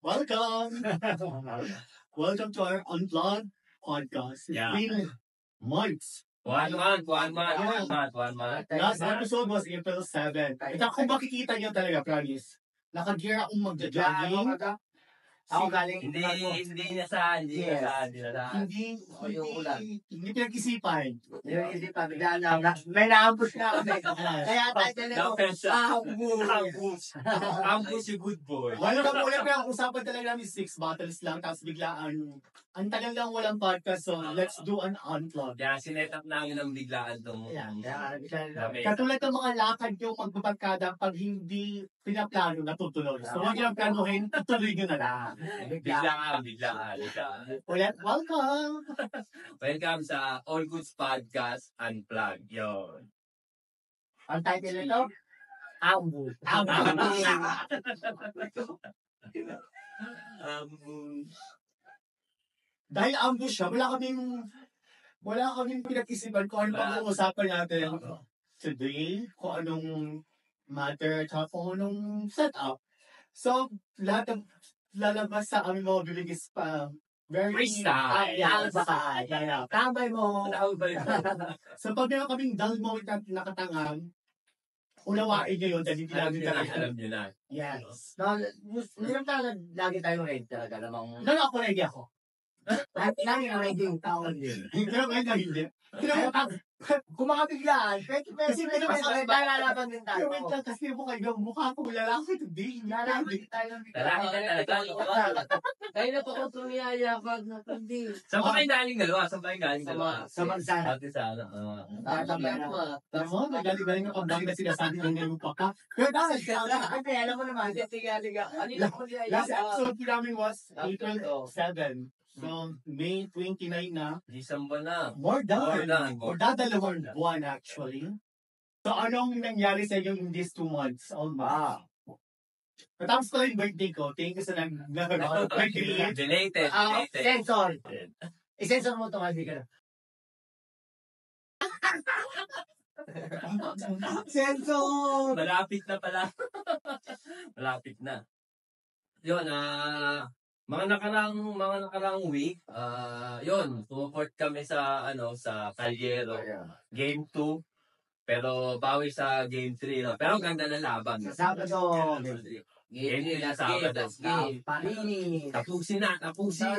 Welcome! Welcome to our Unplugged podcast. It's been months. 1 month. Last episode was April 7. Ito, kung makikita nyo talaga, promise. Naka-gear akong magja-jogging. Ako galing. Hindi nasahan. Hindi pinag-isipan. Hindi pa, bigla lang. May na-ambush na kami. Kaya tayo Ambush yung good boy. Wala ka muna, pero ang usapan talaga namin 6 bottles lang, tapos biglaan. Ang tagal lang walang podcast, so let's do an unplug. Kaya sinet up namin ang biglaan itong... Katulad ng mga lakad nyo magbabarkada pag hindi pinaplano, natutuloy. So huwag yung planuhin, tutuloy nyo na lang. Biglaan. Ulit, welcome! Welcome sa All Goods Podcast Unplugged. Yun. Ang title nito? Ambush. Dahil ambush siya, wala kaming pinag-isipan kung ano pag-uusapan natin today, kung anong matter, at kung anong setup. So, lahat ng lalabas sa aming mga biligis pa. Very Freestyle. Tambay mo. So, pag meron kaming dull moment na nakatangang, unawain nyo yun dahil hindi namin talaga. Alam nyo na. Yes. Hindi naman talaga lagi tayo ready talaga namang... Ako ready ako. Lagi na ready yung taon din. Pero ngayon na hindi. Kung makabiglaan, kasi medyo tayo lalaban din tayo. Kasi mo kayo, mukha ko lalaki today. Lalaban tayo. Lalaki na talaga. Kaya na pa ko tumiyaya pag napandi. Saan ba kayo galing dalawa? Sa bansa. Ate sana. Tama, magaling-galing ang pagdang na sinasabi ng ngayon pa ka. Pero dahil, Kasi alam mo naman, tiga-liga. last episode po namin was April 7. So, May 29 na. December na. More than. More Or dadalawang buwan actually. So, anong nangyari sa inyo in these 2 months? Natapos ko lang yung birthday ko. Thank you sa birthday. Deleted. Sensor. I-sensor mo ito kasi ka na. Sensor! Malapit na pala. Malapit na. Yun, mga nakarang week, yun, sumuport kami sa Calyero. Game 2. Pero bawi sa Game 3, no? Pero ganda na laban. Sabado. Game 3 na Sabado. Panini. Tapusin.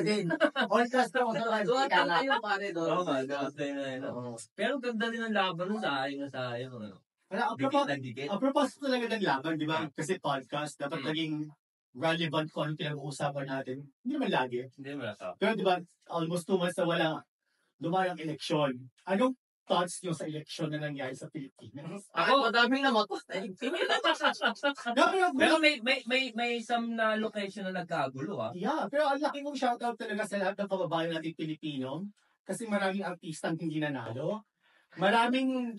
din. All class na ako sa live. Oo nga, ganda na yun. Pero ganda din ang laban nun, sayang. Apropos talaga ng laban, di ba? Kasi podcast, dapat naging relevant kung anong pinag-uusapan natin. Hindi naman lagi. Pero di ba, almost 2 months na dumayang eleksyon. Anong thoughts nyo sa eleksyon na nangyari sa Pilipinas? Ako, madaming namatay. Pero may some na location na nagkagulo, Yeah, pero ang laki mong shoutout talaga sa lahat ng kababayan natin Pilipino. Kasi maraming artistang hindi nanalo. Maraming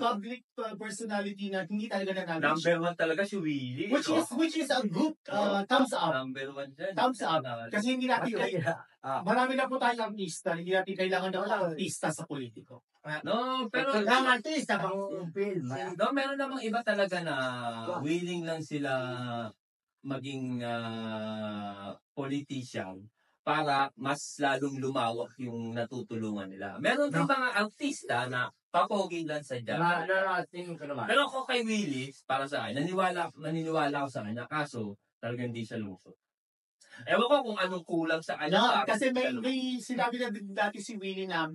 public personality na hindi talaga nanalo. Number 1 talaga si Willie. Which is a good thumbs up. Number 1 dyan. Thumbs up. Kasi hindi natin marami na po tayong artista. Hindi natin kailangan ng artista sa politiko. No, pero artista pang film. No, meron namang iba talaga na willing lang sila maging politician para mas lalong lumawak yung natutulungan nila. Meron din mga artista na papogi lang sa dyan. Pero ako kay Willis, para sa akin, naniniwala ako sa kanya, kaso talagang hindi siya lusot. Ewan ko kung anong kulang sa kanya. Kasi may sinabi na din dati si Willie na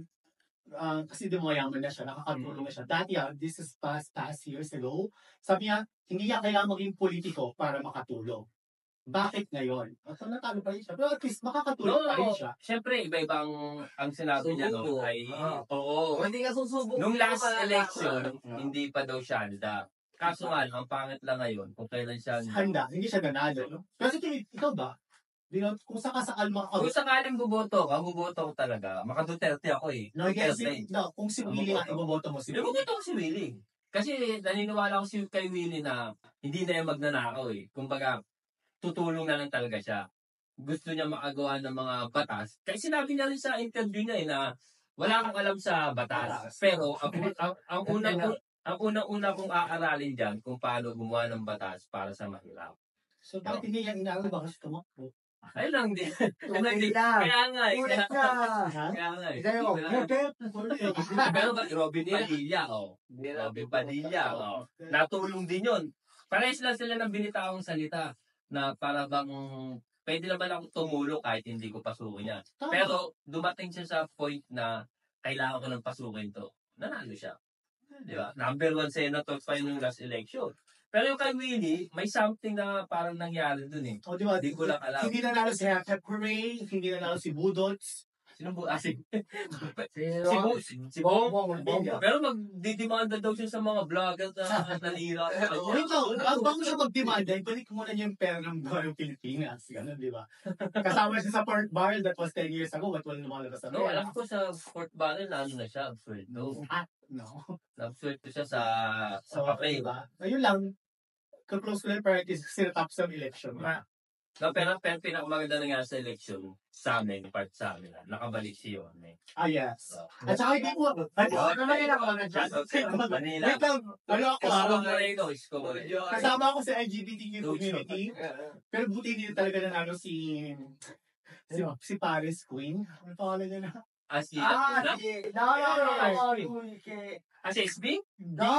kasi dumayaman na siya, nakakatulong na siya. Dati this is past years ago, sabi niya, hindi niya kailangan maging politiko para makatulong. Bakit ngayon? So, natalo pa rin siya. Pero at least makakatulong pa rin siya. Siyempre, iba-ibang ang sinabi niya ay oo. Hindi ka susubok. Nung last election, hindi pa daw siya handa. Kaso nga, ang pangit lang ngayon, kung kailan siya handa, hindi siya nanalo. No? Kasi ikaw ba? Kung sakasakal kung sakaling buboto ko talaga. Maka-Duterte ako eh. Kung si Willie ang iboboto mo, si Willie. Iboboto ko si Willie. Kasi naniniwala ko kay Willie na hindi na yung magnanakaw eh. Kumbaga, tutulong na lang talaga siya. Gusto niya makagawa ng mga batas. Kasi sinabi niya rin sa interview niya na wala kang alam sa batas. Pero ang unang-una kong aaralin dyan kung paano gumawa ng batas para sa mahirap. So, bakit hindi yan inaaral ba kasi tumakbo? Ayun lang din. Tumating lang. Kaya nga eh. Ulit na. Kaya nga eh. Isa yung, Pero Robin Padilla, oh. Robin Padilla, oh. Natulong din yun. Parehas lang sila ng binitawang salita na para bang pwede naman ako tumulong kahit hindi ko pasukin niya. Pero dumating siya sa point na kailangan ko ng pasukin to. Nanalo siya. Di ba? Number 1 senator pa yun yung last election. Pero yung kay Willie, may something na parang nangyari dun eh. O, di ba? Hindi ko lang alam. Hindi nanalo si Hector Curray, hindi nanalo si Budots. Sino po? Si si Bongbong. Pero magdidemanda daw siya sa mga vlogger na nanira. Wait lang, bago siya magdemanda, ibalik muna niya yung pera ng buwan ng Pilipinas. Ganun, di ba? Kasama siya sa Port Barrel that was 10 years ago, but wala lumalabas na No, pera. alam ko sa Fort Barrel, ano na siya, absurd. No, No. absurd siya sa So, papel. diba? Ayun lang, ka-close ko lang priorities kasi natapos ang election. No, pero pinakamaganda na nga sa election, sa amin, part sa amin, nakabalik si Yorme. Ah, yes. So, At saka hindi po, Ano na rin ako Manila. wait lang, ano ako, Isko Moreno, Isko Moreno. kasama ako sa LGBTQ community, pero buti hindi talaga nanalo si Paris Queen. Ano pangalan niya na? Si SB? Hindi!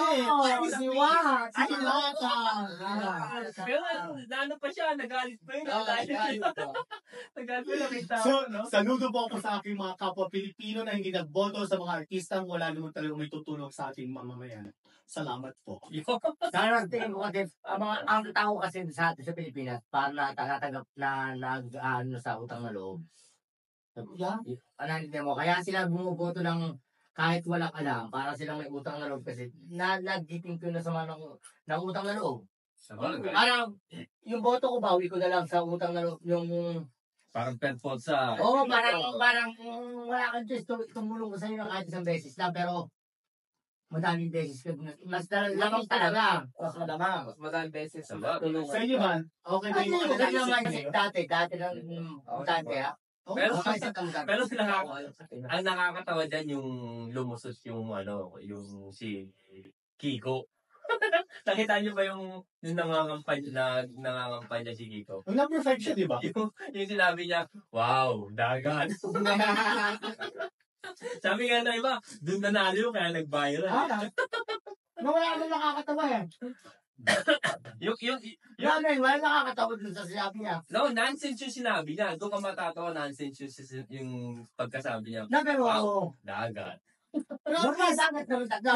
Si Wat! Si Wata! Pero naano pa siya, nagalit pa yun. Nagalit pa nakita. So, saludo po ako sa aking mga kapwa Pilipino na hindi nagboto sa mga artistang wala naman talaga may tutulong sa ating mamamayan. Salamat po. Sana tingin ko kasi, ang tao kasi sa atin sa Pilipinas, parang natatanggap na nag-ano sa utang na loob. Yeah. Ano mo, kaya sila bumuboto ng kahit walang alam, para silang may utang na loob kasi nag-giting ko na sama ng utang na loob. Parang, yung boto ko, bawi ko na lang sa utang na loob, yung Parang penpon sa... parang wala kang choice, tumulong ko sa inyo kahit isang beses lang, pero madaming beses ka, mas lamang talaga. Mas madaming beses. Tulungan. Sa inyo ba? Okay ba yung Ano yung mindset dati lang utante ha? Pero, Okay, sa tanggal. pero ang nakakatawa dyan yung lumusot yung yung si Kiko. Nakita niyo ba yung nangangampanya si Kiko? Yung number 5 siya, di ba? Yung sinabi niya, wow, dagat. Sabi nga na iba, doon nanalo kaya nag-viral. Wala akong nakakatawa eh. Yung Wala nakakatawa dun sa sinabi niya. no, nonsense yung sinabi niya. Doon ka matatawa, nonsense yung pagkasabi niya. Na pero, Wow, dagat. Huwag ka sakit naman tatlo.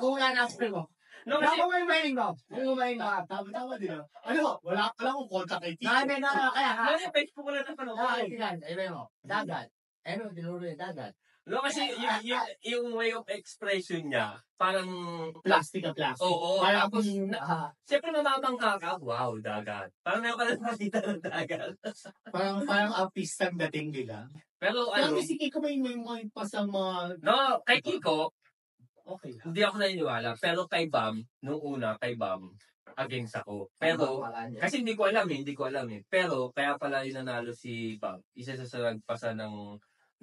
Kung wala na ako mo. No, kasi, Kung may mahiling mo. Kung may mahiling mo. Tama din ah. Ano, wala akong kontak kay Tito. Kaya ha. kasi Facebook ko lang napanood. Nakakitigan. Ayun mo. Dagat. Ano, tinuro yung dagat. No, kasi yung way of expression niya, parang, Plastic na plastic. oo, Parang tapos, siyempre mamamangka ka, wow, dagat. Parang ngayon ka lang nakita ng dagat. parang artistang dating nila. Pero Pero si Kiko may mga pa sa mga... no, kay Kiko, Okay lang. hindi ako naniniwala. Pero kay Bam, nung una, kay Bam, against ako. Pero, kasi hindi ko alam eh. Pero, kaya pala yung nanalo si Bam, isa sa nagpasa na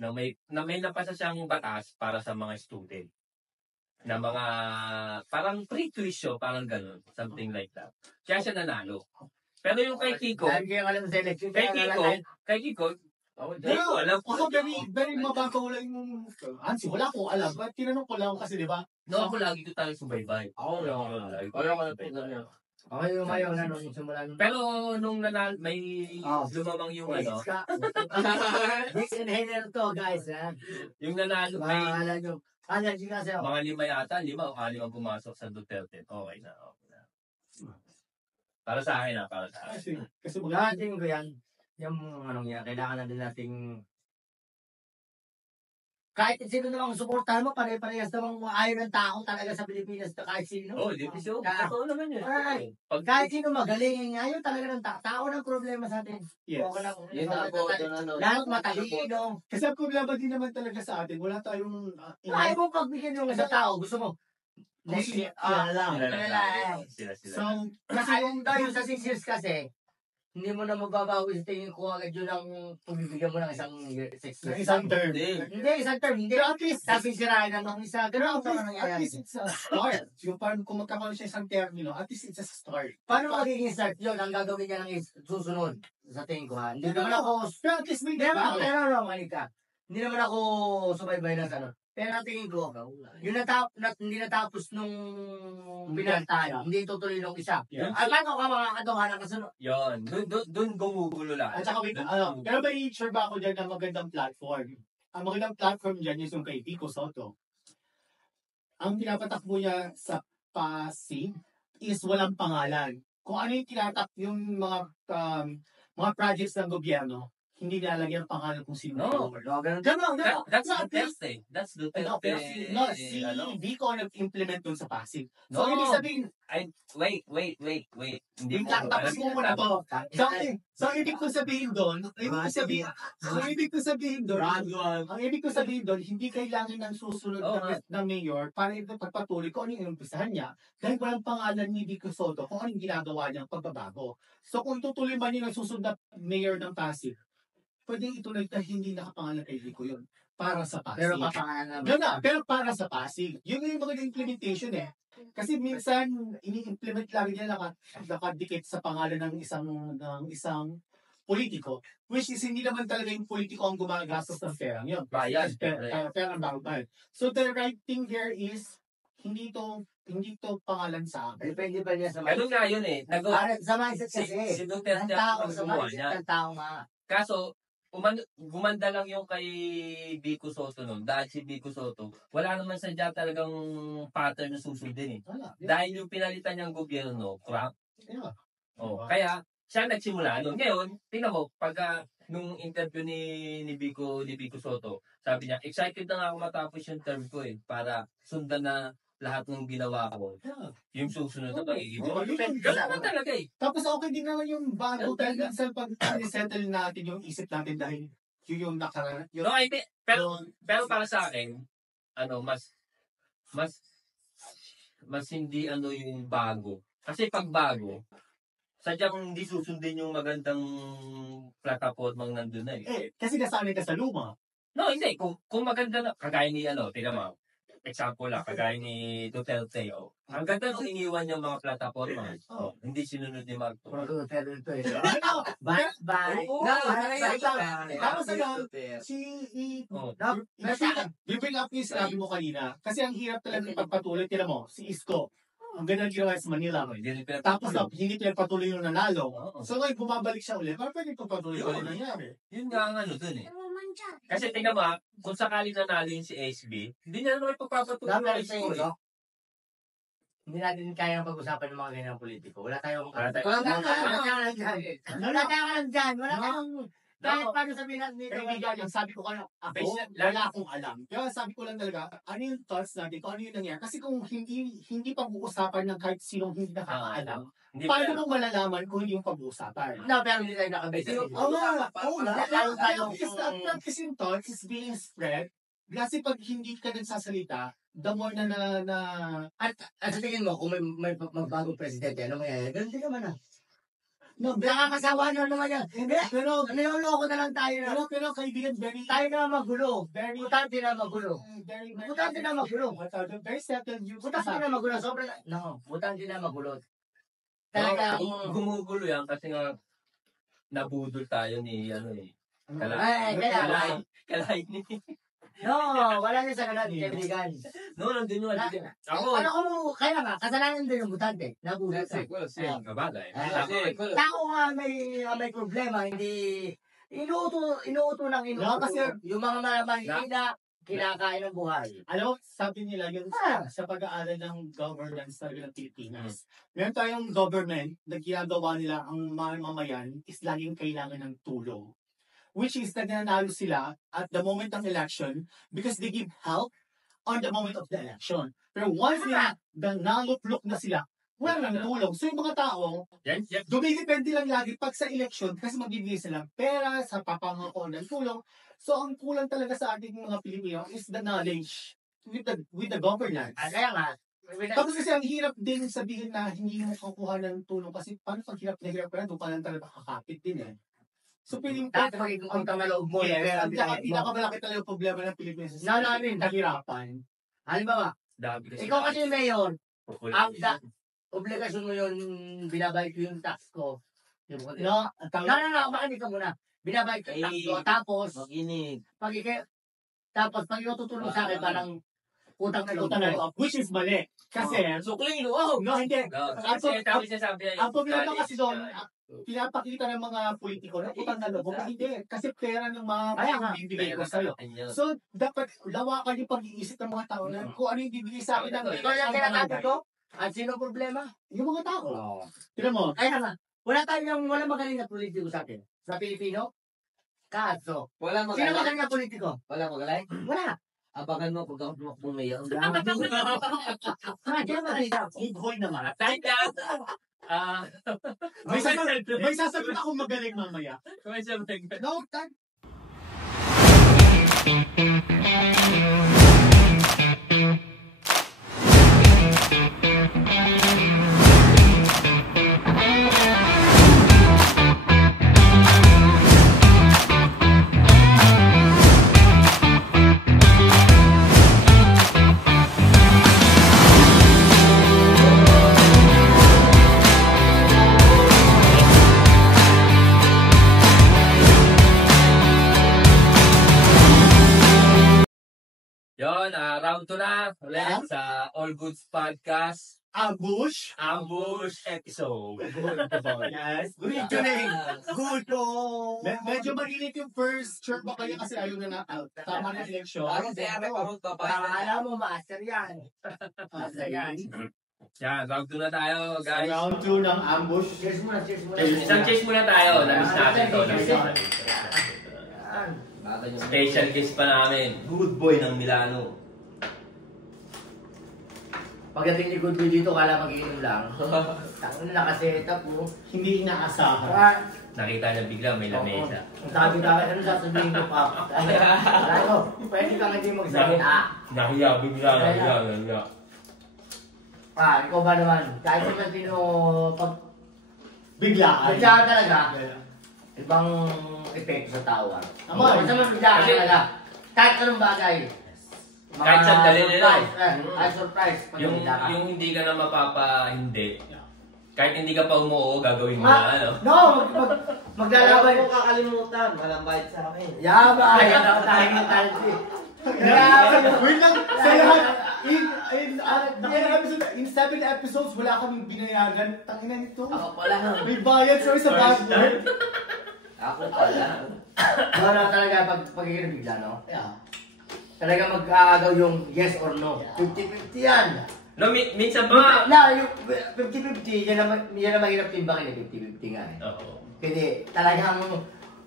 may napasa siyang batas para sa mga student. Na mga, parang pre-tuition, parang ganun. Something like that. Kaya siya nanalo. Pero yung kay Kiko, Dahil kayo alam sa election. kay Kiko, hindi ko alam. Ako very mababaw lang yung... Ansi, wala ko alam. But tinanong ko lang kasi, di ba? No, ako lagi ko tayo subaybay. Ako lang. Okay, yung mayo na nung simula nung... Pero nung may lumamang yung Mix inhaler to, guys, ha? yung nanalo, may Mahala nyo. Allergy kasi ako. mga 5 yata, 5 o 6 ang pumasok sa Duterte. Okay na. Para sa akin para sa akin. Kasi mga... Lahatin ko yan. Yung anong yan, kailangan na din nating... Kahit sino namang suportahan mo, pare-parehas namang ayaw ng tao talaga sa Pilipinas na kahit sino. Oh, di ba so? Kaya- Totoo naman yun. Ay, kahit sino magaling, ayaw talaga ng tao ng problema sa atin. Yes. Okay lang. Yun ang boto na Lahat matalino. Kasi ang problema din naman talaga sa atin, wala tayong... Ayaw mo pagbigyan yung sa tao, gusto mo. Next year, lang. Sila. So, Kasi yung daw yung sa 6 years kasi, hindi mo na mababawi sa tingin ko agad yun ang pagbibigyan mo ng isang sex. Isang term. Hindi, isang term. Hindi. Pero at least, Sabi sirain ng isa. pero Ganun ang at nangyayari. least it's a start. Yung parang kung magkakaroon siya isang termino, at least it's a start. Paano magiging start yun? Ang gagawin niya ng susunod sa tingin ko ha. Hindi Pero naman ako, pero at least may hindi naman ako, diba? Manika. Hindi naman ako subaybay ng ano. Pero ang tingin ko, yung hindi natapos nung pinantahan, hindi tutuloy nung isa. Yeah. At paano ka makakatawa ng kasunod? Yun. Doon gumugulo lahat. At saka wait, pero may sure ba ako dyan na magandang platform? Ang magandang platform dyan is yung kay Pico Soto. Ang pinapatakbo niya sa Pasig is walang pangalan. Kung ano yung tinatak yung mga projects ng gobyerno, hindi nilalagyan ng pangalan kung sino. No. Ganon. That's So, at least, Duterte. That's Pero, Duterte. si ano? Vico nag-implement dun sa Pasig. No. So, ibig sabihin, Wait. Hindi yung ko tapos mo muna to. So, ibig ko sabihin doon, ang ibig ko sabihin doon, hindi kailangan ng susunod na mayor para ito pagpatuloy kung ano yung umpisahan niya. Dahil walang pangalan ni Vico Soto kung ano yung ginagawa niyang pagbabago. So, kung tutuloy man yung susunod na mayor ng Pasig, pwedeng ituloy na hindi nakapangalan kay Vico yun. Para sa Pasig. Pero kapangalan Yun na, pero para sa Pasig. Yun yung mga implementation eh. Kasi minsan, ini-implement lang niya nakadikit sa pangalan ng isang politiko, which is hindi naman talaga yung politiko ang gumagastos ng perang yun. Bayan. Perang bayan. So the right thing there is, hindi to pangalan sa akin. Depende pa niya sa Ganun nga yun eh. Sa mindset kasi. Si Duterte Ang tao, ang sa gumawa mindset niya. ng tao nga. Kaso, gumanda lang yung kay Vico Soto nun. Dahil si Vico Soto, wala naman sadya talagang pattern na susundin eh. Wala. Dahil yung pinalitan niyang gobyerno, crap. Yeah. Oh, kaya, siya nagsimula nun. Ngayon, tingnan mo, pagka nung interview ni Vico Soto, sabi niya, excited na nga ako matapos yung term ko eh, para sundan na lahat ng ginawa ko. Yeah. Yung susunod na pag-iibig. Oo, Ganun naman talaga eh. Tapos okay din naman yung bago dahil minsan pag settle natin yung isip natin dahil yun yung nakaraan. No, hindi. Pero para sa akin, mas hindi yung bago. Kasi pag bago, sadyang hindi susundin yung magandang plataformang nandun na eh. Kasi nasanay ka sa luma. No, hindi. Kung maganda na, kagaya ni tingnan mo, example lang, kagaya ni Duterte, ang ganda nung iniwan yung mga plataforma. Hindi sinunod ni Marcos. Pero ito eh. Ano? Bye. Oo. Tapos you bring up yung sinabi mo kanina. Kasi ang hirap talaga pagpatuloy. Tira mo, si Isko. Ang ganda ng ginawa sa Manila. Tapos hindi pinagpatuloy yung nanalo. So ngayon, bumabalik siya ulit. Parang pwede pagpatuloy ulit nangyari. Yun nga ang dun eh. Kasi tingnan mo, kung sakaling nanalo yung si SB, hindi niya naman ipagpapatuloy Dapat yung sa Isko inyo, eh. hindi natin kayang pag-usapan ng mga ganyang politiko. Wala tayong Wala tayo. Wala tayong dyan. Wala tayong kahit paano sabihin natin dito. Kaibigan, yung sabi ko kayo, ako, wala akong alam. Pero sabi ko lang talaga, ano yung thoughts natin, kung ano yung nangyari. Kasi kung hindi pag-uusapan ng kahit sinong hindi nakakaalam, Hindi paano nung malalaman kung hindi yung pag-uusapan? No, pero hindi tayo nakabase. Kasi yung thoughts is being spread. Kasi pag hindi ka nagsasalita, the more na At sa tingin mo, kung may magbagong presidente, ano mangyayari? Ganun din naman ah. no, Nakakasawa nyo naman yan. Hindi. pero Niloloko na lang tayo na. pero kaibigan, very Tayo na magulo. very Butante na magulo. very Butante na magulo. very settled views. Butante na magulo. Sobrang no, butante na magulo. Talaga Gumugulo yan kasi nga nabudol tayo ni Ay, kaya. Kalay ni. No, wala na sa ganun, kaibigan. No, nandun yung ako. Ano ko mo, kaya nga, kasalanan din ng butante. Nagulat ka. Kabagay. Tao nga may problema, hindi inuuto ng inuuto. Kasi Yung mga mahihina, kinakain ng buhay. alam mo, sabi nila yun sa pag-aaral ng governance talaga ng Pilipinas. Meron tayong government na ginagawa nila ang mga mamayan is laging kailangan ng tulong. Which is nananalo sila at the moment ng election because they give help on the moment of the election. Pero once na naluplook na sila, wala nang tulong. So yung mga tao, dumidepende lang lagi pag sa election kasi magbibigay sila ng pera sa papangako ng tulong. So ang kulang talaga sa ating mga Pilipino is the knowledge with the governance. Kaya nga, Tapos kasi ang hirap din sabihin na hindi mo kukuha ng tulong kasi paano pag hirap na hirap ka na, doon ka lang talaga kakapit din eh. So, piling ko, Dati magiging utang na loob mo. ang pinakamalaki talaga yung problema ng Pilipinas is Namin. kahirapan. Halimbawa, Dami kasi. ikaw kasi yung mayor, ang Popular. obligasyon mo yun, binabayad ko yung tax ko. No, No, makinig ka muna. Binabayad ko yung tax ko. Tapos, Makinig. pag ikaw tutulong sa akin, parang utang na loob utang na mo. loob, which is mali. Kasi, Sukling, wow! no, hindi. Kasi sabi siya sabi niya. Ang problema kasi doon, pinapakita ng mga politiko na utang na loob. Hindi, kasi pera ng mga Kaya nga. bibigay ko sa'yo. So, dapat lawakan yung pag-iisip ng mga tao na kung ano yung bibigay sa akin ng Ito yung kinatabi ko. At sino problema? yung mga tao. Tignan mo, Kaya nga, wala magaling na politiko sa atin. Sa Pilipino, kaso. Wala Sino magaling. magaling na politiko? Wala magaling. Wala. Abangan mo pag ako tumakbo ngayon. Kaya magaling. good boy naman. Time down. May sasagot akong magaling mamaya. No, time. Yon, round 2 na ulit sa All Goods Podcast. Ambush. Ambush episode. Yes. Good tuning. Good oh. Medyo mainit yung first sure ba kayo kasi ayaw na out. Tama na election. Parang si Ate Parang Para alam mo, master yan. Master yan. Yan, round 2 na tayo, guys. Round 2 ng ambush. Cheers muna, cheers muna. Isang chase muna tayo. Namiss natin to. Yan. Special guest pa namin. Good boy ng Milano. Pagdating ni Good Boy dito, kala mag-iinom lang. Tangan na kasi mo. Hindi inaasahan. Nakita niya bigla may lamesa. Ang sabi ka, ano sasabihin ko pa? Ano, pwede kang hindi magsabi, Nahiya, bigla. ikaw ba naman? Kahit naman sino, pag Biglaan. biglaan talaga, ibang epekto sa tao. Ama, Basta man biglaan kasi- talaga. Kahit anong bagay. Kahit sandali nila. Kahit surprise. Pag bigla ka. Yung hindi ka na mapapa-hindi. Kahit hindi ka pa umuo, gagawin mo na, ano? No, maglalaban. Huwag mo kakalimutan. Walang bayad sa akin. Yaba, yan ako tayo ng talsi. Wait lang, sa lahat, in 7 episodes, wala kaming binayagan. Tangina nito. Ako pala. May bayad, sorry sa bad word. Ako pala. No, talaga, pag bigla, no? Yeah. Talaga mag-aagaw yung yes or no. 50-50 yan. No, minsan pa. Yung 50-50, yan na mahirap timbangin eh, 50-50 nga eh. Oo. Hindi, talagang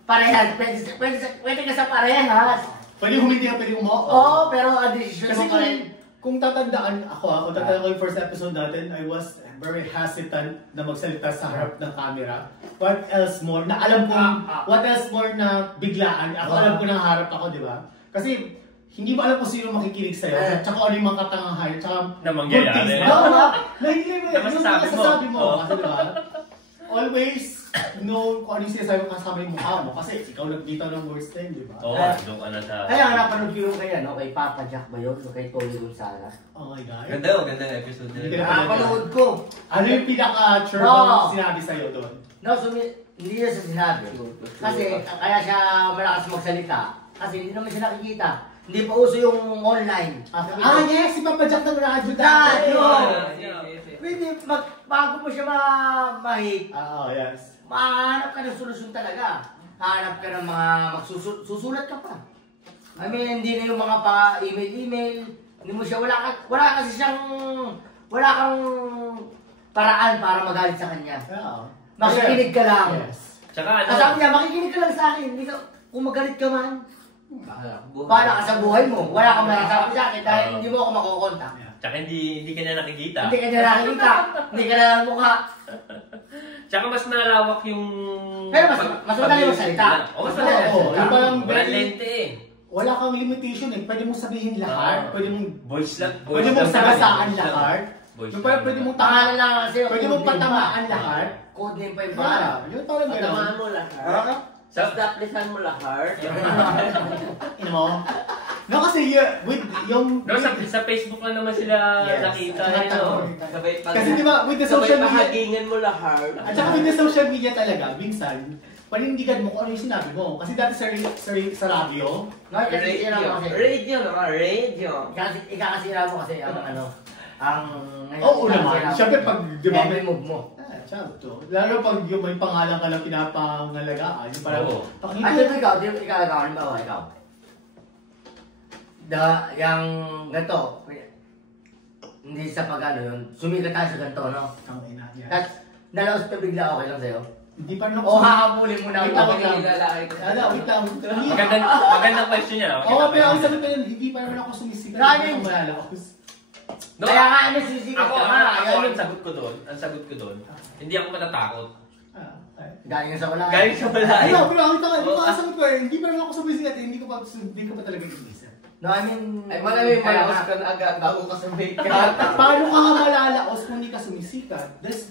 parehas. Pwede ka sa parehas. Pwede humindi ka, pwede umuha. Oo, pero ang decision Kasi mo pa rin. kung tatandaan kung tatandaan ko yung first episode natin, I was very hesitant na magsalita sa harap ng camera. What else more, na alam ko, what else more na biglaan, alam ko na harap ako, di ba? Kasi, hindi mo alam kung sino makikinig sa'yo, tsaka ano yung mga katangahan, tsaka Na mangyayari. Nahihilig mo Na yung masasabi mo. kasi di ba? Always know kung ano yung sinasabi mo kasama yung mukha mo, kasi ikaw nagbitaw ng words din, di ba? Oo, doon ka na sa... Kaya napanood ko yung kay, kay Papa Jack ba yun? O kay Tony Gonzaga? Oh my God. Ganda episode Hindi nila. na- Napanood ko. Ano yung pinaka-church No. na sinabi sa'yo doon? No, hindi niya siya sinabi. Kasi kaya siya malakas magsalita. Kasi hindi naman siya nakikita. Hindi pa uso yung online. Yes! Si Papa Jack ng radyo Radyo! Yeah. Pwede, bago mo siya ma-hit, yes. mahanap ka ng solusyon talaga. Hanap ka ng mga susulat ka pa. I mean, hindi na yung mga pa-email. Hindi mo siya, wala kasi siyang, wala kang paraan para magalit sa kanya. Yeah. Makikinig ka lang. Yes. Tsaka ano, Sabi niya, makikinig ka lang sa akin. Hindi ka, kung magalit ka man, Buhay. bahala ka sa buhay mo. Wala kang masasabi sa akin dahil hindi mo ako makukontak. tsaka hindi ka na nakikita. Hindi ka na nakikita. Hindi ka na mukha. Tsaka mas malawak yung... Pero mas madali magsalita. Oo, mas madali. Oo, yung parang Walang lente eh. wala kang limitation eh. Pwede mong sabihin lahat, pwede mong Voice lang. pwede mong sagasaan lahat. Yung parang pwede mong Pangalan lang kasi. pwede mong patamaan lahat. Code name pa yung pangalan. Yun parang gano'n. Patamaan mo lahat. Staplisan mo lahat. Ino mo? No, kasi with yung... No, sa Facebook lang naman sila Yes. nakita. Sabay Kasi di ba, with the social media... pahagingan mo lahat. At saka with the social media talaga, minsan, panindigan mo kung ano yung sinabi mo. Kasi dati sa radio, Radio naman, radio. Ikakasira mo kasi ang ano, ang... oo naman. Siyempre pag, di ba, Every move mo. Ciao to. Lalo pag yung may pangalan ka lang pinapangalagaan, yung parang, Oo. At ikaw, halimbawa, ikaw. Yung ganito, hindi sa pag-ano yun, sumikat tayo sa ganito, no? ang ina niya. Tapos, nalaos ka bigla, okay lang sa'yo? Hindi pa rin ako. O hahabulin mo na Wait ako. lang. Wait lang. Magandang question yan. Oo, pero ang sabi ko yun, hindi pa naman ako sumisikat. Ryan! Hindi ako malalaos. No, Kaya nga, ano, sisikat ako, ka nga. ang sagot ko doon, hindi ako matatakot. Galing sa wala. Galing sa wala. Ano, pero ang sagot ko eh, hindi pa naman ako sumisikat. Hindi ko pa talaga inisip. No, I mean... Ay, malamig malaos ka na agad bago ka sumay ka. Paano ka nga malalaos kung hindi ka sumisikat?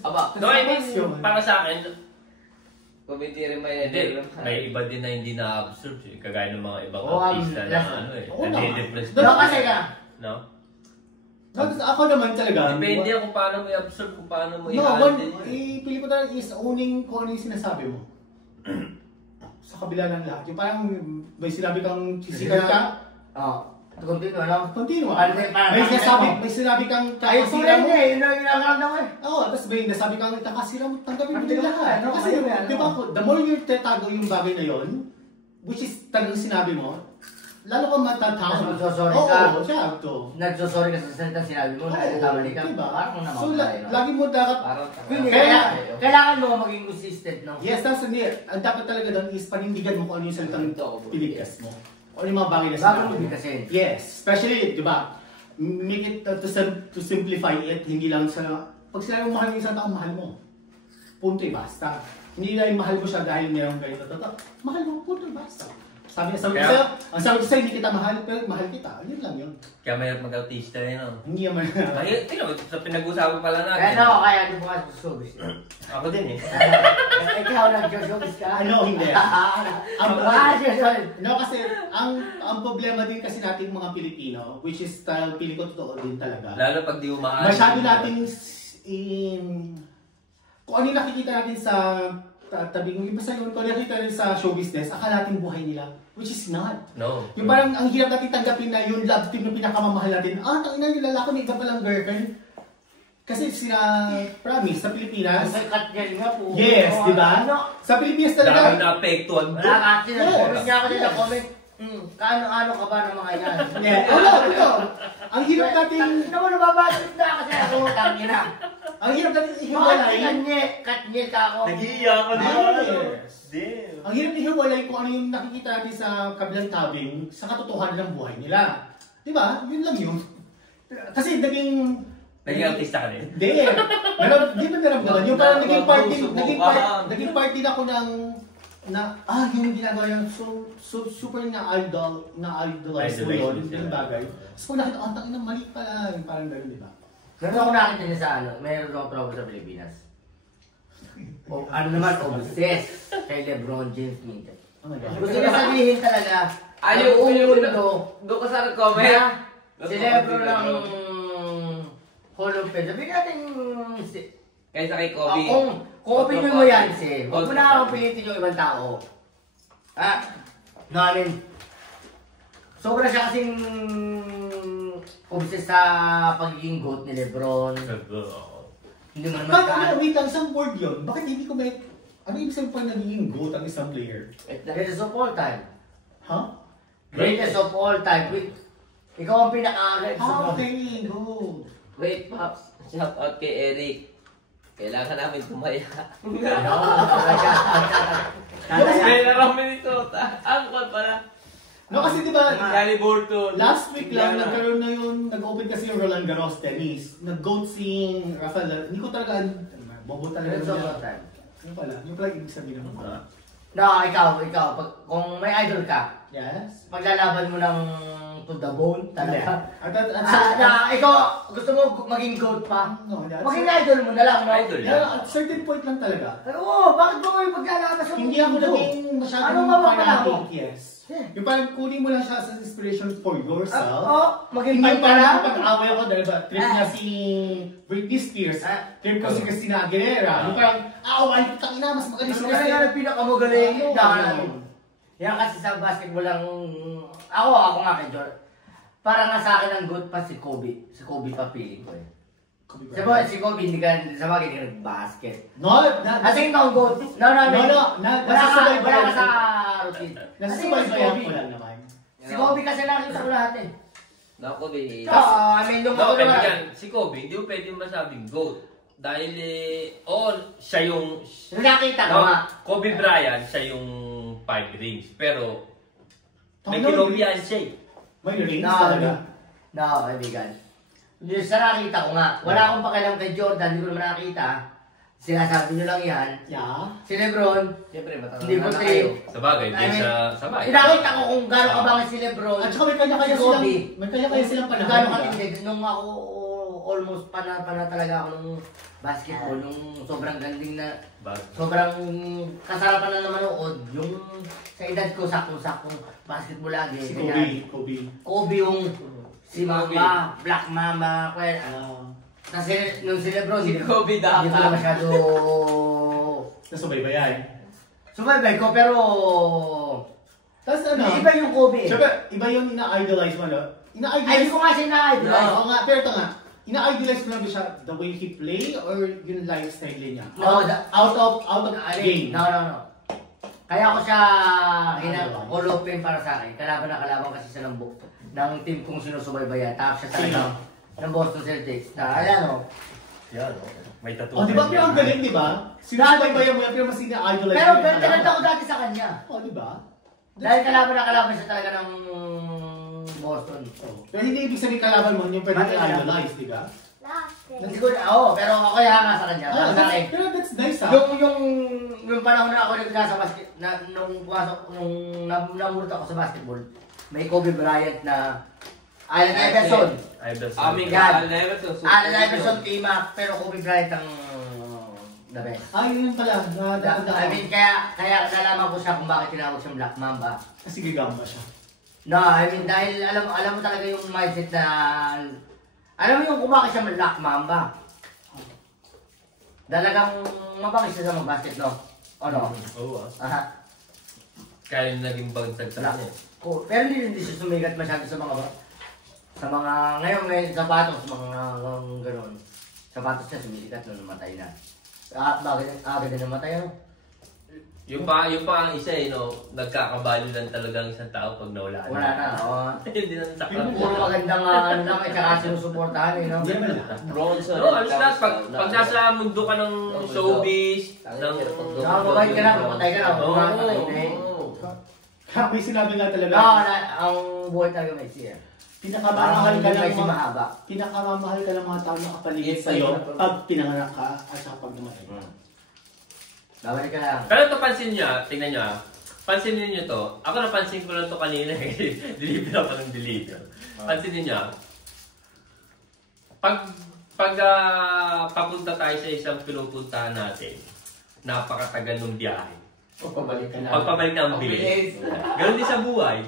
Aba, No, I mean, para sa akin, committee rin may hindi, may iba din na hindi na-observe eh. Kagaya ng mga ibang Oo, artista na yes. ano eh. Oo naman. Nadi-depress No, kasi ka. No? Ako naman talaga. Depende kung paano mo i-observe, kung paano mo No, i-handle. pili ko talaga is owning kung ano yung sinasabi mo. Sa kabila ng lahat. Yung parang may sinabi kang sisikat ka, Oo. Continue, ano? continue. Ano, May sinabi kang Ayos mo kakasira rin mo. eh, yun ang ginagawa mo eh. Oo, tapos may nasabi kang kakasira mo, tanggapin mo Hindi din ka lahat. ano, Kasi, ayaw yan, di ba, ano? the more you tatago yung bagay na yon, which is talagang sinabi mo, lalo kang matatawa. Mas magsosorry ka. Oo, siya, to. Nagsosorry ka sa salitang sinabi mo na nagkamali ka. Diba? Parang naman So, tayo, no? lagi mo dapat, Parang Hindi, Kaya- kailangan mo maging consistent, no? yes, that's hindi. Ang dapat talaga doon is panindigan mo kung ano yung salitang pinigkas mo. O ano yung mga bagay na Bago sinabi mo mo. bigkasin. Yes, especially, di ba, make it to simplify it, hindi lang sa, pag sinabi mo mahal mo yung isang tao, mahal mo. Punto basta. Hindi lang mahal mo siya dahil mayroong ganito. Mahal mo, punto basta. Sabi ko sa'yo, ang sabi ko sa'yo, hindi kita mahal, pero mahal kita. Yun lang yun. Kaya mahirap mag-autista eh, no? Hindi naman. Ay, tingnan mo, sa pinag-usapan pala natin. Kaya no, kaya di mo ka sa showbiz. Ako din eh. Ikaw nag-showbiz ka? Ano, hindi. Sorry. No, kasi ang problema din kasi nating mga Pilipino, which is pili ko totoo din talaga. Lalo pag di mo mahal. Masyado natin kung ano yung nakikita natin sa tabi yung iba sa yun, kung nakikita natin sa show business, akala natin buhay nila, which is not. No. Yung parang ang hirap natin tanggapin na yung love team na pinakamamahal natin, tangina yung lalaki may iba palang girlfriend. Kasi sila, promise, sa Pilipinas, May cut niya nga po. yes, di ba? Sa Pilipinas Dahil talaga, na-apektuhan mo. Wala ka kasi Yes. nag-comment niya ako din na comment. Kaano-ano ka ba ng mga yan? yeah, wala, ito. Ang hirap natin, Naman nababasip na kasi ako, tangin na. ang hirap natin Bakit ihiwalay. kat-nye ka ako? Nag-iiyak ka din. Yes. Damn. Ang hirap ihiwalay kung ano yung nakikita natin sa kabilang tabing sa katotohanan ng buhay nila. Di ba? Yun lang yun. Kasi naging Naging-artista ka din. Hindi. Pero di ba naramdaman? Yung parang naging party na ako ng yung ginagawa yung super idolize mo yun, yung bagay. Tapos kung nakita, ang tangin na mali pala, yung parang gano'n, di ba? Meron ako nakita niya sa ano, meron ako tropa sa Pilipinas. O ano naman, obsessed kay Lebron James minsan. Oh my God. Gusto niya sabihin talaga, Ayaw ang buong mo mundo doon ka sa nag-comment. na si Lebron ng Hall of Fame. Sabihin natin, Kaysa kay Kobe. kung opinion mo yan, huwag mo na akong pilitin yung ibang tao. No, I mean, sobra siya kasing obsessed sa pagiging GOAT ni Lebron. Hindi mo naman Bakit wait lang, isang word yun? Bakit hindi ko may... Ano ibig sabihin pa naging GOAT ang isang player? Greatest of all time. Huh? Greatest of all time. Ikaw ang pinaka-greatest of all time. Okay, GOAT. Wait, Pops. Shout out kay Eric. Kailangan namin tumaya. Kaya kami nito. Angkot pala. No, kasi di ba, Danny Burton. last week lang nagkaroon na yun, nag-open kasi yung Roland Garros tennis. Nag-GOAT si Rafael. Hindi ko talaga, bobo talaga. Greatest of all time. Ano pala? Yung pala ibig sabihin ng mga. No, ikaw. Kung may idol ka, Yes. Paglalaban mo ng to the bone, talaga. At Ikaw, gusto mo maging goat pa? no, that's Maging idol mo na lang, no? Idol lang. at certain point lang talaga. Oo, bakit mo kayo paglalabas sa Hindi ako naging masyadong Anong mapapala mo? fanatic, yes. Yeah. Yung parang kunin mo lang siya as inspiration for yourself. Maging Hindi fan ka parang lang? kapag-away ako dahil ba, trip niya si Britney Spears, trip ko si Christina Aguilera. Yung parang, awan, tangina, mas magaling si Kasi Christina. nga pinakamagaling. Ano? Yan kasi sa basketball lang, ako nga kay Jordan. Para nga sa akin ang good pa si Kobe. Si Kobe pa feeling ko eh. Si Kobe, hindi ka, sa bagay, hindi ka nag-basket. No, Kasi ikaw ang good. No. Wala ka sa routine. Nasusubaybayan ko lang naman. Si Kobe kasi nakita ko lahat eh. Nako, be. I mean, yung No, mga kaibigan, si Kobe, hindi mo pwede masabing GOAT. Dahil siya yung... nakita ko nga. Kobe Bryant, siya yung 5 rings. Pero, may Ano? kinobiyaan siya eh. May rings talaga. No, kaibigan. Yung sa nakita ko nga, wala akong pakialam kay Jordan, hindi ko naman nakita. Sinasabi nyo lang yan. Yeah. Si Lebron, Siyempre, matagal hindi ko na tayo. kayo. Sa bagay, I mean, sa bagay. Nakita ko kung gano'ng kabangan si Lebron. At saka may kanya-kanya Si silang, Kobe. may kanya-kanya silang Kung panahon. gano'ng diba? katindi, nung ako almost pana talaga ako nung basketball, nung sobrang ganding na, sobrang kasarapan na naman manood, yung sa edad ko, saktong-saktong basketball lagi. Si ganyan. Kobe yung si Mamba, Black Mamba, kasi nung si Lebron, Si Kobe hindi ko na masyado Nasubaybayan. sumaybay ko, pero Tapos ano? iba yung Kobe. Siyempre, iba yung ina-idolize mo, no? Ay, Ina-idolize hindi ko nga siya na-idolize. Oo nga, pero ito nga. Ina-idolize mo lang ba siya the way he play or yung lifestyle niya? No, Out of game. No. Kaya ako siya Hall of Fame para sa akin. Kalaban na kalaban kasi siya ng team kong sinusubaybayan. Tapos siya talaga ng Boston Celtics. Ayan o. May tattoo. Oh, di ba? Pero ang galing, di ba? Sinusubaybayan mo yan, pero mas ina-idolize Pero mo yung pinaganda ko dati sa kanya. Oh, di ba? Dahil kalaban na kalaban siya talaga ng Boston. Pero hindi ibig sabihin kalaban mo, yung pwede i-idolize, di ba? Hindi ko pero ako kaya nga sa kanya. Tapos sa akin, Pero that's nice, ha? yung panahon na ako nasa basket, nung pumasok, nung namurot ako sa basketball, may Kobe Bryant na Allen Iverson. Aming God. Allen Iverson. Allen Iverson came up, pero Kobe Bryant ang the best. Yun pala. I mean, kaya nalaman ko siya kung bakit tinawag siyang Black Mamba. Kasi gigamba siya. No, I mean, dahil alam mo talaga yung mindset na, alam mo yung kung bakit siya Black Mamba. Dalagang mabangis siya sa mga basket, no? O no? Oo. Aha. Kaya yung naging bagsag sa kanya. Pero hindi siya sumigat masyado sa mga ngayon sapatos, mga gano'n. Sapatos niya sumikat nung namatay na. Bakit agad na namatay, no? Yung pa ang isa no, nagkakabalo lang talagang isang tao pag nawala. Wala na, Hindi na saklang. Puro magandang lang, at saka sinusuportahan, eh, no? Hindi naman lang. Bronson. Oo, alas na. Pag nasa mundo ka ng showbiz, ng... Mabait ka na, mamatay ka na, mamatay ka na. Kaya may sinabi nga talaga. Ang buhay talaga may siya. Pinakamamahal ka ng may mga mahaba. pinakamamahal ka ng mga tao na kapaligid Yes, sa'yo sir. pag pinanganak ka at saka pag namatay. Babalik ka lang. Pero ito pansin nyo, tingnan nyo pansin niyo to. Ako napansin ko lang to kanina kasi deliver ako ng deliver. Pansin niyo pag papunta tayo sa isang pinupuntahan natin, napakatagal ng biyahe. Pagpabalik ka na. Pagpabalik na ang bilis. Ganun din sa buhay.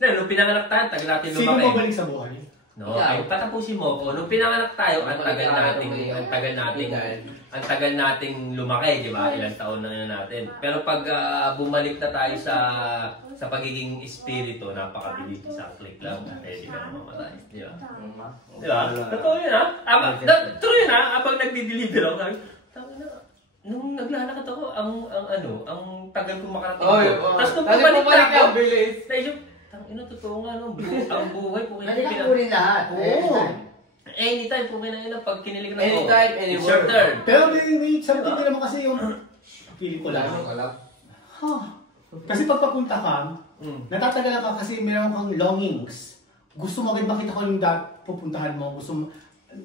Nung pinanganak tayo, tagal natin lumaki. Sino mabalik sa buhay? No, ay patapusin mo ko. Nung pinanganak tayo, ang tagal nating lumaki, di ba? Ilang taon na natin. Pero pag bumalik na tayo sa pagiging espiritu, napakabilis, isang click lang, di ka na mamatay. Di ba? Di ba? Totoo yun, ha? True yun, ha? Habang nagdi-deliver ako, sabi, nung naglalakad ako, ang tagal kong makarating ko. Tapos nung bumalik na ako, naisip, totoo nga, no? Ang buhay po Hindi ka kunin lahat. Oo. Anytime po na pag kinilig na ako. Anytime, It's anywhere. your turn. Pero may something din naman kasi yung feeling ko lang. Kasi pag papunta ka, natatagalan ka kasi meron kang longings. Gusto mo agad makita ko yung pupuntahan mo. Gusto mo,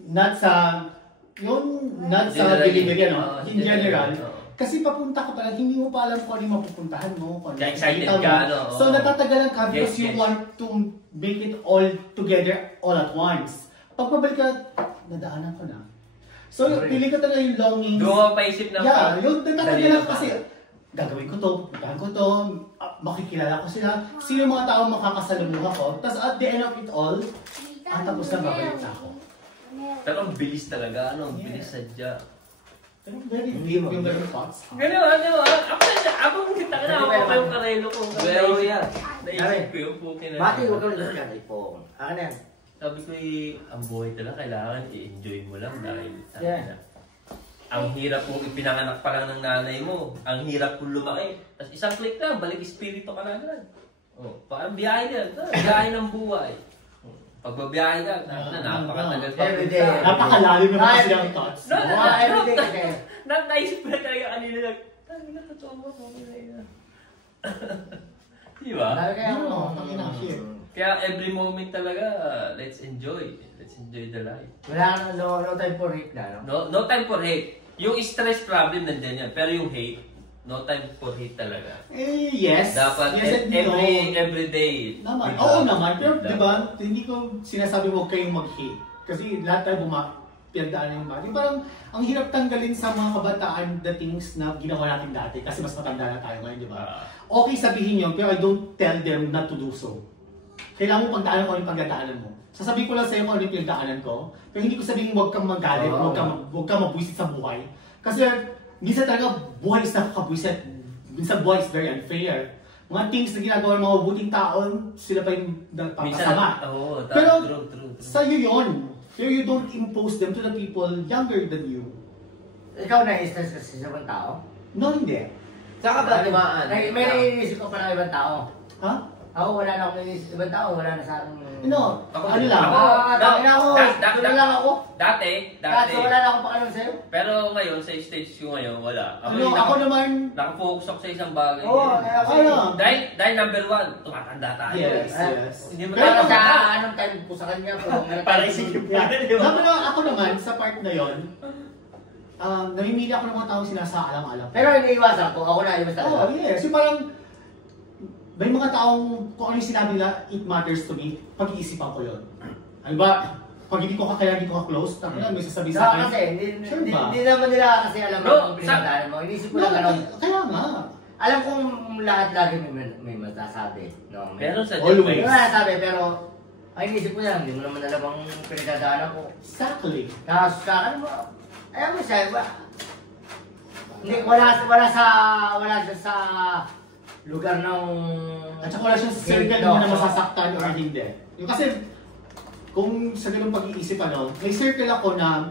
not sa delivery, no? In general, Kasi papunta ka pa lang, hindi mo pa alam kung ano yung mapupuntahan mo. Kung ano Kaya yung excited makikita ka, mo. ano? So, natatagalan ka because Yes, you yes. want to make it all together all at once. Pag pabalik ka, nadaanan ko na. So, feeling ko talaga yung longing. Doon ako paisip ng Yeah, yung natatagalan Dali kasi, gagawin ko to, pupuntahan ko to, makikilala ko sila, sino yung mga tao makakasalumuha ko. Tapos at the end of it all, tapos na babalik na ako. Pero ang bilis talaga, ang bilis sadya. Pero very deep yung ganyung thoughts. Gano'n. Ako kita ka na ako pa yung karelo ko. Pero yan. Naisip ko yung pukin na. Mati, huwag kang lusyan. Ipo. Akin na yan. Sabi ko ang buhay talaga kailangan i-enjoy mo lang dahil Yeah. ang hirap mo ipinanganak pa lang ng nanay mo. Ang hirap mo lumaki. Tapos isang click lang, balik espiritu ka na agad. Oh, parang biyahe yan. Biyahe ng buhay. Pagbabiyahe ka, napakatagal pa. Everyday. Napakalalim naman kasi yung thoughts. No, Everyday kasi. Naisip ko na talaga kanina lang. Totoo ba? Di ba? Sabi kaya Oo, tangina, shit. Kaya every moment talaga, let's enjoy. Let's enjoy the life. Wala no time for hate na, no? No time for hate. Yung stress problem nandyan yan. Pero yung hate, no time for hate talaga. Yes. Dapat Yes and no. every day. Naman. Diba? Oo naman. Pero Diba? di ba, hindi ko sinasabi huwag kayong mag-hate. Kasi lahat tayo pinagdaan yung body. Parang ang hirap tanggalin sa mga kabataan the things na ginawa natin dati kasi mas matanda na tayo ngayon, di ba? Okay sabihin yun, pero I don't tell them not to do so. Kailangan mo pagdaanan ko ano yung pagdaanan mo. Sasabihin ko lang sa'yo kung ano yung pinagdaanan ko, pero hindi ko sabihin huwag kang magalit, huwag kang mabwisit sa buhay. Kasi minsan talaga buhay is nakakabwisit. Minsan buhay is very unfair. Mga things na ginagawa ng mga mabuting tao, sila pa yung nagpapasama. Pero true. sa'yo yun. Pero you don't impose them to the people younger than you. Ikaw na-stress kasi sa ibang tao? No, hindi. Saka ba timaan? May naiisip ko pa ng ibang tao. Ha? Ako wala na akong naiisip ibang tao, wala na sa akin. No, Ako- ano lang. Dami na ako. Tuloy lang ako. Dati. Kaso wala na akong pakialam sa'yo. Pero ngayon, sa stage ko ngayon, wala. Ako naman, Nakafocus ako sa isang bagay. Oo, ano? Dahil number one, tumatanda tayo. Yes. Hindi mo Pero tayo sa anong time ko sa kanya po. Para isipin mo. Sabi na, ako naman, sa part na yon, namimili ako ng mga taong sinasaalang-alang. Pero iniiwasan ko, ako na iwas Oo, talaga. yes. Yung parang, may mga taong, kung ano yung sinabi nila, it matters to me, pag-iisipan ko yun. Ano ba, pag hindi ko kakaya, hindi ko ka-close, tapos may sasabihin sa akin. Kasi, Sure ba? hindi naman nila kasi alam Bro, ang pinagdaanan mo. Inisip ko No, lang ano. kaya nga. Alam kong lahat lagi may masasabi. No? Pero sa Always. May masasabi, pero ay inisip ko yan, hindi mo naman alam ang pinagdaanan ko. Exactly. Tapos ka, ano ba? Ayaw mo siya, ba? Hindi, wala siya sa lugar ng... At saka wala siyang circle mo na masasaktan or hindi. Yung kasi, kung sa ganung pag-iisip, may circle ako na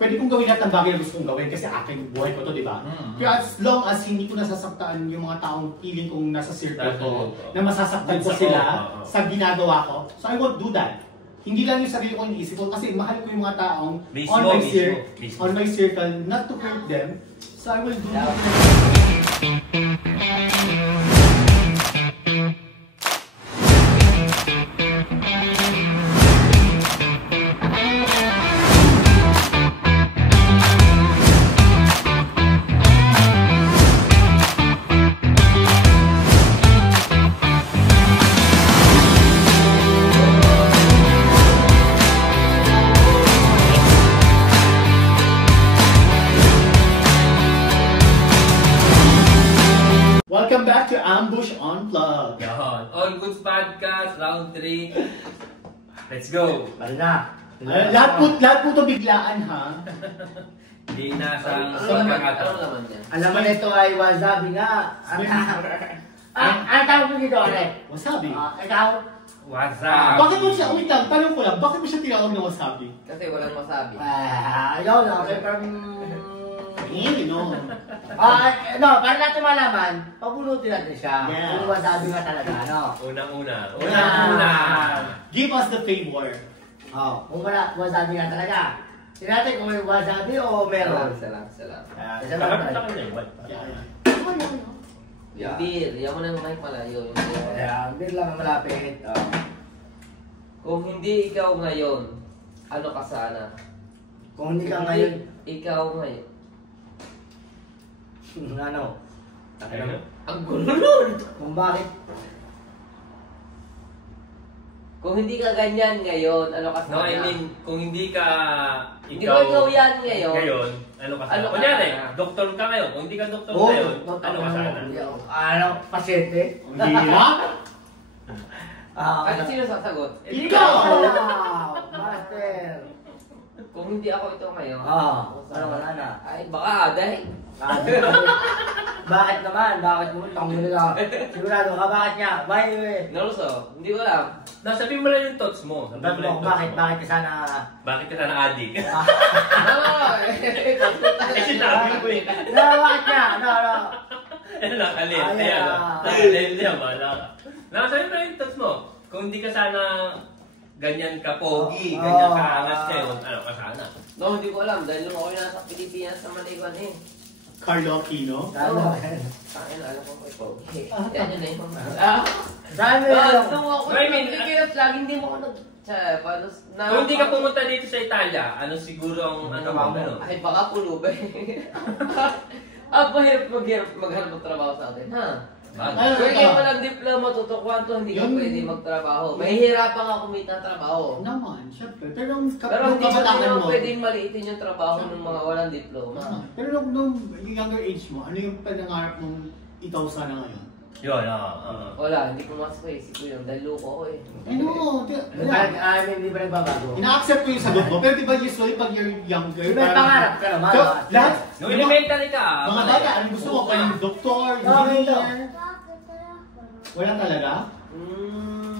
pwede kong gawin lahat ng bagay na gusto kong gawin kasi akin buhay ko to, di ba? Pero as long as hindi ko nasasaktan yung mga taong feeling kong nasa circle ko, na masasaktan ko sila sa ginagawa ko, so I won't do that. Hindi lang yung sarili ko iniisip ko kasi mahal ko yung mga taong Mismo. on my circle, not to hurt them. So I will do that. Welcome back to Ambush Unplugged. Yan. All Goods Podcast, round 3. Let's go. Bali na. Lahat po to biglaan, ha? Hindi na sa Ano pagkakataon. naman yan? Alam mo nito ay wasabi nga. Ang tawag mo dito, Ale? Wasabi. Ikaw? What's up? Bakit mo siya, wait lang, tanong ko lang, bakit mo siya tinawag na wasabi? Kasi walang masabi. Ayaw na. Okay, parang... No. No, para natin malaman, pabulutin natin siya. Yeah. Kung wasabi nga talaga, ano? Unang-una. Give us the favor. Kung wala, wasabi nga talaga. Tingnan natin kung may wasabi o meron. Salam. Kasi meron. Yeah. Beer, yan mo na yung mic malayo. Kaya, beer lang ang malapit. Kung hindi ikaw ngayon, ano ka sana? Kung hindi ka ngayon, Ikaw ngayon. Ano? Ang gulo nun. Kung bakit? Kung hindi ka ganyan ngayon, ano ka No, sana? I mean, kung hindi ka Hindi ko ikaw yan ngayon. Ngayon, ano ka Ano sana? ka Kunyari, sana? doktor ka ngayon. Kung hindi ka doktor Oo, ngayon, doktor ano ka sana? Ano? Pasyente? Ang hirap. Ano sino sasagot? Ikaw! Wow! Master! Kung hindi ako ito ngayon, Ano wala na? ay baka dahil Bakit naman? Bakit mo? Tangin nila. Sigurado ka, bakit nga? Bakit? Naruso, hindi ko alam. Sabihin mo lang yung thoughts mo. Sabihin mo lang yung thoughts Bakit? mo. Bakit ka sana... Bakit ka sana addict? Eh, sinabi ko eh. No, bakit nga? No. Ano lang, alin. Ay, Ayan, ah. alin niya, wala ka. Sabihin mo lang yung thoughts mo. Kung hindi ka sana ganyan ka pogi, ganyan ka angas ngayon, ano ka sana? No, hindi ko alam. Dahil nung ako yung nasa Pilipinas naman iwan eh. Carlo Aquino. Saan alam ko ito. Yan yun na yun. Saan mo yun? Nung ako I mean, yung Pilipinas, laging di mo ako nag... Kung hindi ka pumunta dito sa Italia, ano siguro ang ano mo? Ano? Ay, baka pulubay. Mahirap maghanap ng trabaho sa atin, ha? Ay, Kung ito. hindi mo ng diploma, tutukuan to, hindi ka Yun. pwede magtrabaho. Mahihirapan ka kumita ng trabaho. Naman, syempre. Pero nung Pero nung hindi mo kabataan naman mo, pwedeng maliitin yung trabaho ng mga walang diploma. pero nung younger age mo, ano yung panangarap mong ikaw sana ngayon? Yun, Wala, hindi pumasok sa isip ko yun. Dahil loko ko eh. Ano? Hindi ba nagbabago? Ina-accept ko yung sagot mo, pero di ba usually pag you're younger, Di ba pangarap ka naman? So, lahat, Nung elementary ka, mga bata, ano gusto mo? Paging doktor, engineer? Wala talaga?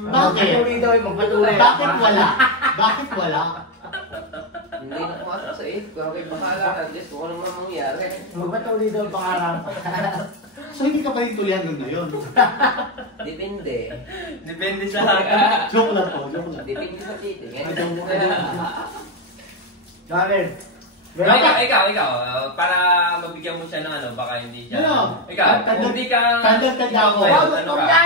Bakit? Magpatuloy daw yung magpatuloy. Bakit wala? Bakit wala? Hindi na pumasok sa isip ko. Okay, bahala ka. Diyos, kung ano man mangyari. Magpatuloy daw yung pangarap. So hindi ka pa rin tuloy hanggang ngayon? Depende. Depende sa... Joke lang po, joke lang. Depende sa titi. Gamin. Ikaw, para mabigyan mo siya ng ano, baka hindi siya... Ano? Ikaw, kung hindi ka... Tanda-tanda ako. Ano ka?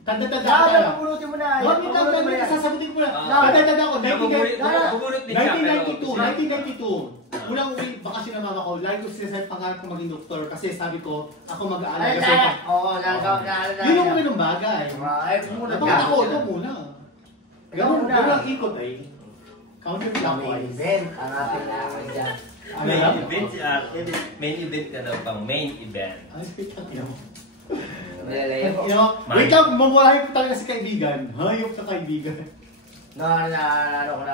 Tanda-tanda Gamin, ako. pupulutin mo na. Wag mo lang, sasagutin ko lang. Tanda-tanda ako, 1992. Unang uwi, bakasyon ng mama ko, lagi ko sinasabi pangarap ko maging doktor kasi sabi ko, ako mag-aaral kasi ako. Oo, naalala. Yun yung ganung bagay. Ay, pumunod Bakit ka. ako? Ito muna. Ganun ang ikot eh. Counterclockwise. Event, ang ating dyan. Main event ka daw pang main event. Ay, ino. Malalayo ko. Wait lang, mamulahin ko talaga si kaibigan. Hayop sa kaibigan. Ano ko na.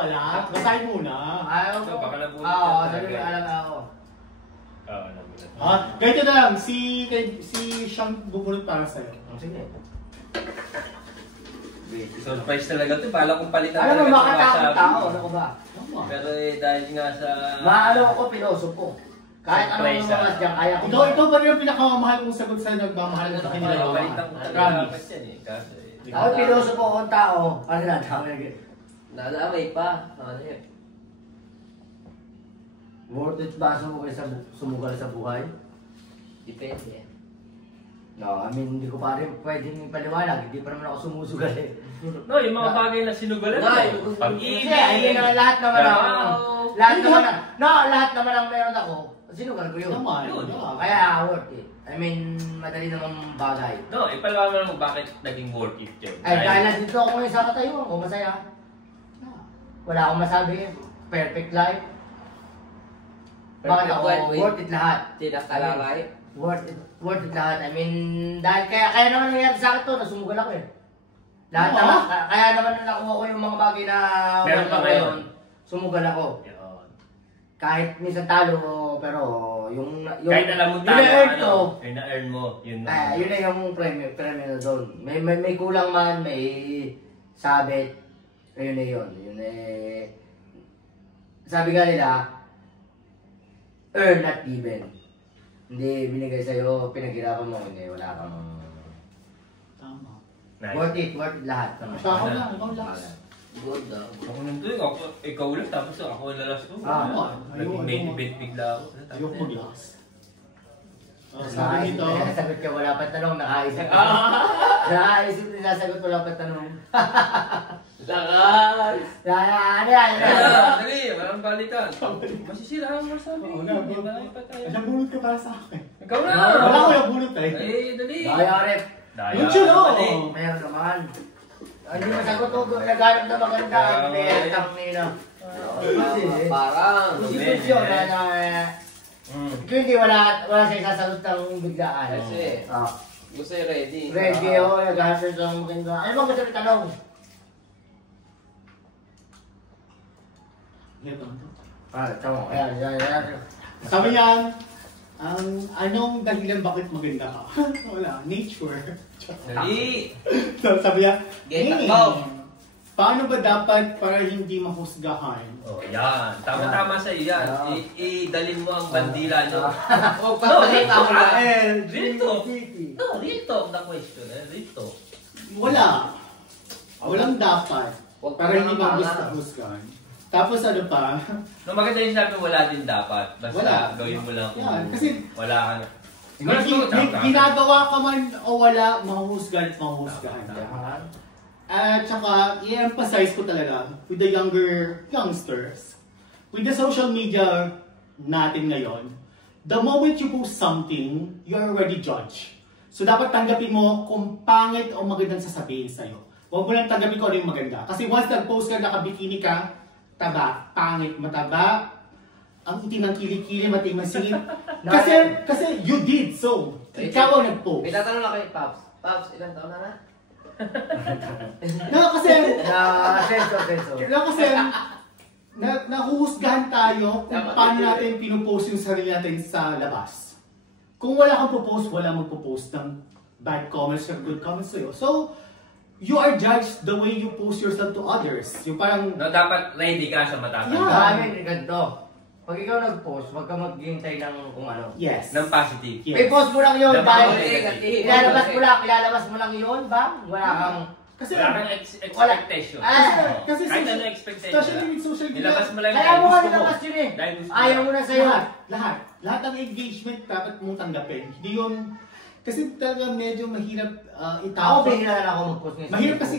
Wala. Basahin muna. Ayaw So, baka nabulit Oo, ka sabi ko, talaga. alam ako. Oo, nabulat. Ganito na lang, si Sean bubulot para sa'yo. Sige. Surprise talaga to. Pala kong palitan Alam mo, itong makatakot masabi. tao. Ano ko ba? Tama. Pero dahil nga sa... Maano ako, pilosopo. Kahit anong Surprise, mga dyan, kaya ko. Ikaw ba rin yung pinakamamahal kong sagot sa nagmamahal ko sa kanila? Palitan ko talaga Promise. dapat yan eh. Kaso eh. Ako, pilosopo akong tao. Ano na, tama na. Nadamay pa. Ano yun? Worth it ba sumugal sa buhay? Depende. No, I mean, hindi ko pa rin pwedeng paliwanag. Hindi pa naman ako sumusugal eh. No, yung mga bagay na sinugalan mo. Ay, Pag-ibig. Kasi, ayun na lahat naman ako. Trabaho. Lahat naman ang meron ako. Sinugal ko yun. Naman. Yun. Kaya worth it. I mean, madali namang bagay. No, ipalaman mo bakit naging worth it yun. Ay, dahil nandito ako ngayon sa katayuan ko, masaya. Wala akong masabi. Perfect life. Bakit ako? Perfect Worth it lahat. Tinakalalay. Worth it lahat. I mean, dahil kaya naman nangyari sa akin to, nasumugal ako eh. Lahat Oo. naman, kaya naman nakuha ko yung mga bagay na Meron pa ngayon. Sumugal ako. Yun. Kahit minsan talo, pero yung Kahit alam mo yung na-earn ko, yung na-earn mo, yun yun na yung premyo na doon. May kulang man, may sabit, ayun na yun. Yun eh, sabi nga nila, earn not given. Hindi binigay sa'yo, pinaghirapan mo, hindi, wala kang... Tama. Nice. Worth it lahat. Ikaw lang, ikaw last. Good daw. Ako nandun, ikaw lang, tapos ako ang lalas ko. Ayun, Naging main ayun. event bigla ako. Ayoko mag-last. Sabi Nakaisip dito, na nasagot ka, wala pa tanong, nakaisip. Nakaisip na nasagot, wala pa tanong. Lakas! Ano yan? Dali, walang balikan. Masisira ang masabi. Oo na, bro. Nabunot ka para sa akin. Ikaw na! Wala ko nabunot eh. Dali. Daya, rep. Mucho, no? Meron naman. Hindi masagot ko. Naghanap na maganda. Ang nina. Parang. Isipin yun na kung hindi wala siya isasagot ng biglaan. Kasi, gusto yung ready. Ready ako, naghanap siya ng maganda. Ano bang gusto ng tanong? Tama. Ayan. Sabi niya, anong dahilan bakit maganda ka? Wala, nature. Dali. So, sabi niya, Get "Hey, go." paano ba dapat para hindi mahusgahan? Oh, yan. Tama-tama sa iyo yan. Idalin mo ang bandila nyo. Huwag papalita mo na. Real talk. No, real talk the question. Real talk. Wala. Walang dapat Huwag para ka hindi naman mahusgahan. Tapos ano pa? No, maganda yung sabi, wala din dapat. Basta Wala. gawin mo lang kung Yan, kasi- wala ka na. May ginagawa ka man o wala, mahusgahan at mahusgahan ka. At saka, i-emphasize ko talaga with the youngsters, with the social media natin ngayon, the moment you post something, you're already judged. So dapat tanggapin mo kung pangit o magandang sasabihin sa'yo. Huwag mo lang tanggapin kung ano yung maganda. Kasi once nag-post ka, nakabikini ka, taba, pangit, mataba, ang itim ng kilikili, mating masingit. Kasi you did so. Ikaw ang nag-post. May tatanong lang kay Pops. Pops, ilang taon na na? Nahuhusgahan tayo kung paano natin pinupost yung sarili natin sa labas. Kung wala kang post, wala magpo-post ng bad comments or good comments sa'yo. So, you are judged the way you post yourself to others. Yung parang, No, dapat ready ka sa matatanggap. Dami, ganito. Pag ikaw nag-post, huwag ka maghintay ng kung ano. yes. Ng positive. Yes. May post mo lang yun Dapat dahil negative. ilalabas mo lang yun, ba? Wala kang... Kasi, Wala kang expectation. kasi Kahit ano expectation. especially with social media, Nilabas mo lang Kaya dahil mo nga gusto mo. nilabas yun eh. Dahil gusto mo. Ayaw mo na sa'yo. lahat ng engagement dapat mong tanggapin. Hindi yun, kasi talaga medyo mahirap Ako, itapon. bihira na ako mag-post ngayon. Mahirap kasi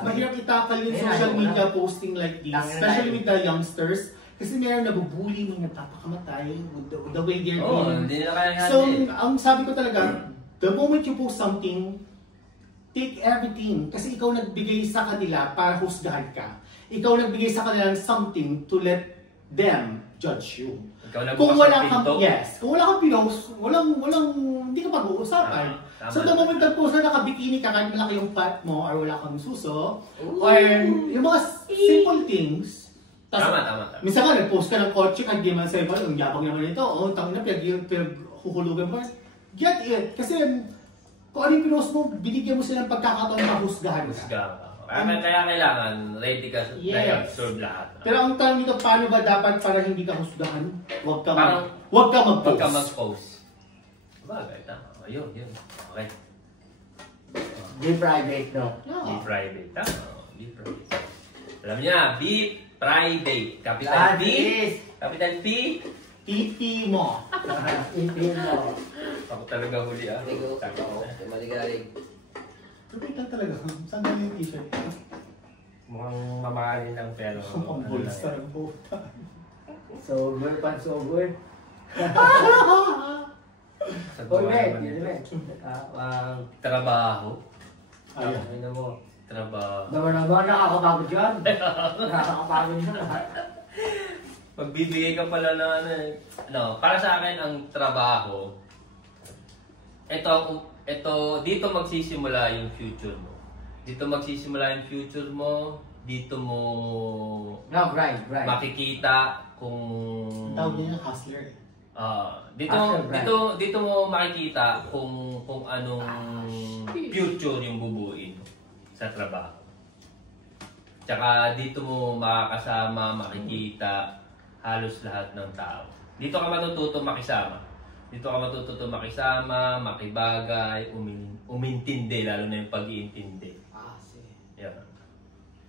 mahirap itakal yung social media posting like this, especially with the youngsters. Kasi meron nabubuli, may nagpapakamatay with the way they're Oo, being. hindi nila kaya So, yan. ang sabi ko talaga, the moment you post something, take everything. Kasi ikaw nagbigay sa kanila para husgahan ka. Ikaw nagbigay sa kanila ng something to let them judge you. Ikaw na Kung bukas wala ang kang, pinto. yes, kung wala kang pinost, hindi ka pag-uusapan. Tama. So, the moment nag-post na nakabikini ka, kahit malaki yung fat mo, or wala kang suso, or yung mga simple things, Tama. minsan nga, nag-post ka ng kotse, kahit di man sa'yo pa, yung yabang naman ito, tangin na, pinag-huhulugan mo. Get it! Kasi, kung ano yung pinost mo, binigyan mo silang pagkakataon na husgahan ka. Husga ka. Kaya kailangan ready ka Yes. na i-absorb lahat. Pero ang tanong dito, paano ba dapat para hindi ka husgahan? Huwag ka Parang- mag-post. Huwag ka mag-post. Bagay, tama. Ayun. Okay. Be private, no? Be private. Tama. Be private. Alam niya, be private. Capital B. Capital P. Pipi mo. Ipin mo. Ako talaga huli ah. Ligo. Sakto. Maligalig. Kapita talaga. Saan na yung t-shirt? Mukhang mamahalin lang pero... Ang bolster ng puta. Sober, pan-sober. Sa Oy, gawa Med, naman yun, ito. Med. Trabaho. Ayun. Ano mo? Trabaho. Naman nakakapagod yun. Nakakapagod yun. Magbibigay ka pala na para sa akin ang trabaho, dito magsisimula yung future mo. Dito mo No, grind. makikita kung Tawag niya yung hustler. dito mo makikita kung anong future yung bubuin mo sa trabaho. Tsaka dito mo makakasama, makikita halos lahat ng tao. Dito ka matututo makisama. Makibagay, umintindi, lalo na yung pag-iintindi. Yan.